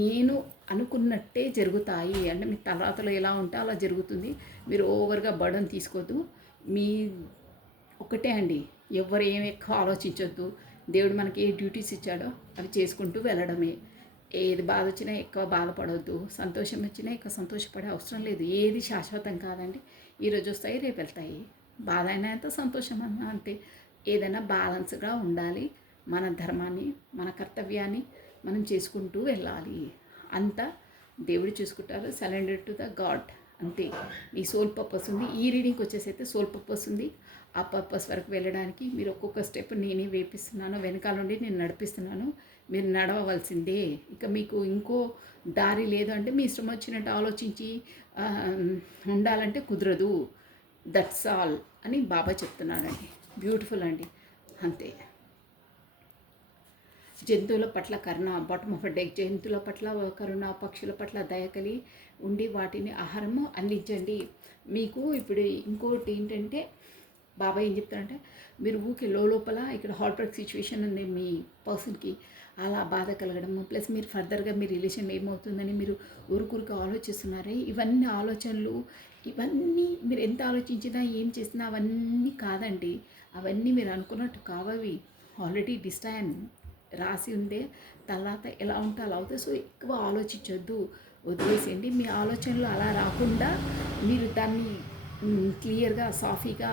నేను అనుకున్నట్టే జరుగుతాయి. అంటే మీ తలరాతలో ఎలా ఉంటే అలా జరుగుతుంది. మీరు ఓవర్‌గా బర్డెన్ తీసుకోవద్దు. మీ ఒకటే అండి, ఎవ్వరు ఏమి ఎక్కువ ఆలోచించొద్దు. దేవుడు మనకి ఏ డ్యూటీస్ ఇచ్చాడో అవి చేసుకుంటూ వెళ్ళడమే. ఏది బాధ వచ్చినా ఎక్కువ బాధపడొద్దు. సంతోషం వచ్చినా ఎక్కువ సంతోషపడే అవసరం లేదు. ఏది శాశ్వతం కాదండి. ఈరోజు వస్తాయి, రేపు వెళ్తాయి. బాధ అయినా ఎంత, సంతోషం అన్నా అంతే. ఏదైనా బ్యాలెన్స్గా ఉండాలి. మన ధర్మాన్ని, మన కర్తవ్యాన్ని మనం చేసుకుంటూ వెళ్ళాలి. అంతా దేవుడు చూసుకుంటారు. సరెండర్ టు ద గాడ్ అంతే. మీ సోల్ పర్పస్ ఉంది. ఈ రీడింగ్కి వచ్చేసైతే సోల్ పర్పస్ ఉంది. ఆ పర్పస్ వరకు వెళ్ళడానికి మీరు ఒక్కొక్క స్టెప్ నేనే వేపిస్తున్నాను, వెనకాల నుండి నేను నడిపిస్తున్నాను. మీరు నడవవలసిందే. ఇక మీకు ఇంకో దారి లేదు అంటే మీ ఇష్టం వచ్చినట్టు ఆలోచించి ఉండాలంటే కుదరదు. దట్స్ ఆల్ అని బాబా చెప్తున్నాడండి. బ్యూటిఫుల్ అండి, అంతే. జంతువుల పట్ల కరుణ, బాటమ్ ఆఫ్ డెక్. జంతువుల పట్ల కరుణ, పక్షుల పట్ల దయకలి ఉండి వాటిని ఆహారము అందించండి. మీకు ఇప్పుడు ఇంకోటి ఏంటంటే బాబా ఏం చెప్తారంటే, మీరు ఊకే లోపల ఇక్కడ హార్ట్ బ్రేక్ సిచ్యువేషన్ ఉంది మీ పర్సన్కి, అలా బాధ కలగడము, ప్లస్ మీరు ఫర్దర్గా మీ రిలేషన్ ఏమవుతుందని మీరు ఊరుకూరికి ఆలోచిస్తున్నారే, ఇవన్నీ ఆలోచనలు, ఇవన్నీ మీరు ఎంత ఆలోచించినా ఏం చేసినా అవన్నీ కాదండి. అవన్నీ మీరు అనుకున్నట్టు కావవి. ఆల్రెడీ డిస్టైన్ రాసి ఉందే, తర్వాత ఎలా ఉంటే అలా అవుతుంది. సో ఎక్కువ ఆలోచించొద్దు, వదిలేసేయండి. మీ ఆలోచనలు అలా రాకుండా మీరు దాన్ని క్లియర్గా, సాఫీగా,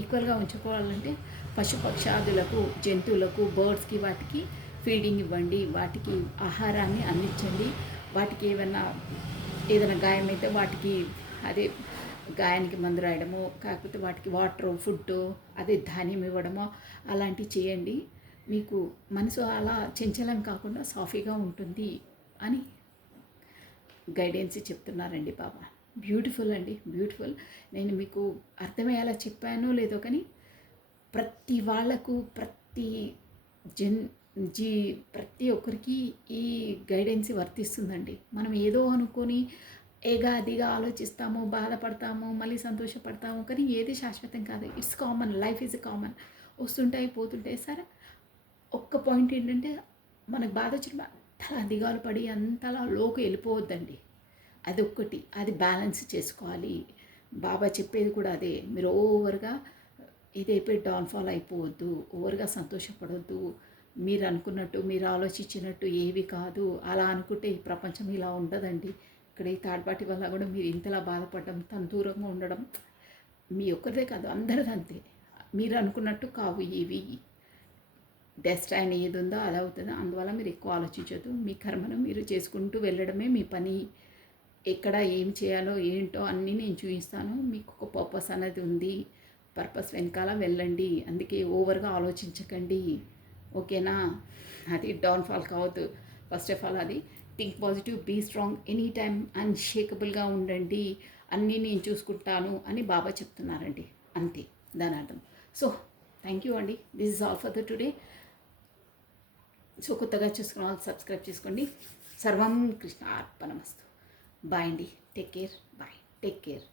ఈక్వల్గా ఉంచుకోవాలంటే పశుపక్షాదులకు, జంతువులకు, బర్డ్స్కి వాటికి ఫీడింగ్ ఇవ్వండి. వాటికి ఆహారాన్ని అందించండి. వాటికి ఏదైనా గాయమైతే వాటికి అదే గాయానికి మందు రాయడము, కాకపోతే వాటికి వాటర్, ఫుడ్, అదే ధాన్యం ఇవ్వడమో అలాంటివి చేయండి. మీకు మనసు అలా చంచలం కాకుండా సాఫీగా ఉంటుంది అని గైడెన్స్ చెప్తున్నారండి బాబా. బ్యూటిఫుల్ అండి, బ్యూటిఫుల్. నేను మీకు అర్థమయ్యేలా చెప్పానో లేదో కానీ ప్రతి వాళ్లకు, జన్ జీ ప్రతి ఒక్కరికి ఈ గైడెన్స్ వర్తిస్తుందండి. మనం ఏదో అనుకొని అదిగా ఆలోచిస్తాము, బాధపడతాము, మళ్ళీ సంతోషపడతాము, కానీ ఏది శాశ్వతం కాదు. It's common, life is common. వస్తుంటాయి, పోతుంటాయి. సరే, ఒక్క పాయింట్ ఏంటంటే మనకు బాధ వచ్చిన అంతలా దిగాలు పడి అంతలా లోకి వెళ్ళిపోవద్దండి. అదొక్కటి, అది బ్యాలెన్స్ చేసుకోవాలి. బాబా చెప్పేది కూడా అదే. మీరు ఓవర్గా ఇదైపోయి డౌన్ఫాల్ అయిపోవద్దు, ఓవర్గా సంతోషపడవద్దు. మీరు అనుకున్నట్టు, మీరు ఆలోచించినట్టు ఏవి కాదు. అలా అనుకుంటే ఈ ప్రపంచం ఇలా ఉండదండి. ఇక్కడ ఈ థర్డ్ పార్టీ వల్ల కూడా మీరు ఇంతలా బాధపడడం, తన దూరంగా ఉండడం మీ ఒక్కరిదే కాదు, అందరిది అంతే. మీరు అనుకున్నట్టు కావు ఇవి. డెస్టైన్ ఏది ఉందో అది అవుతుందో. అందువల్ల మీరు ఎక్కువ ఆలోచించొద్దు. మీ కర్మను మీరు చేసుకుంటూ వెళ్ళడమే మీ పని. ఎక్కడ ఏం చేయాలో ఏంటో అన్నీ నేను చూపిస్తాను. మీకు ఒక పర్పస్ అనేది ఉంది. పర్పస్ వెనకాల వెళ్ళండి. అందుకే ఓవర్గా ఆలోచించకండి, ఓకేనా? అది డౌన్ఫాల్ కావద్దు. ఫస్ట్ ఆఫ్ ఆల్ అది think positive, be strong, any time అన్షేకబుల్గా ఉండండి. అన్నీ నేను చూసుకుంటాను అని బాబా చెప్తున్నారండి. అంతే దాని అర్థం. సో థ్యాంక్ యూ అండి. This is all for the today. So కొత్తగా చూసుకున్న వాళ్ళు సబ్స్క్రైబ్ చేసుకోండి. సర్వం కృష్ణ అర్పణమస్తు. బాయ్ అండి. Take care. Bye. Take care.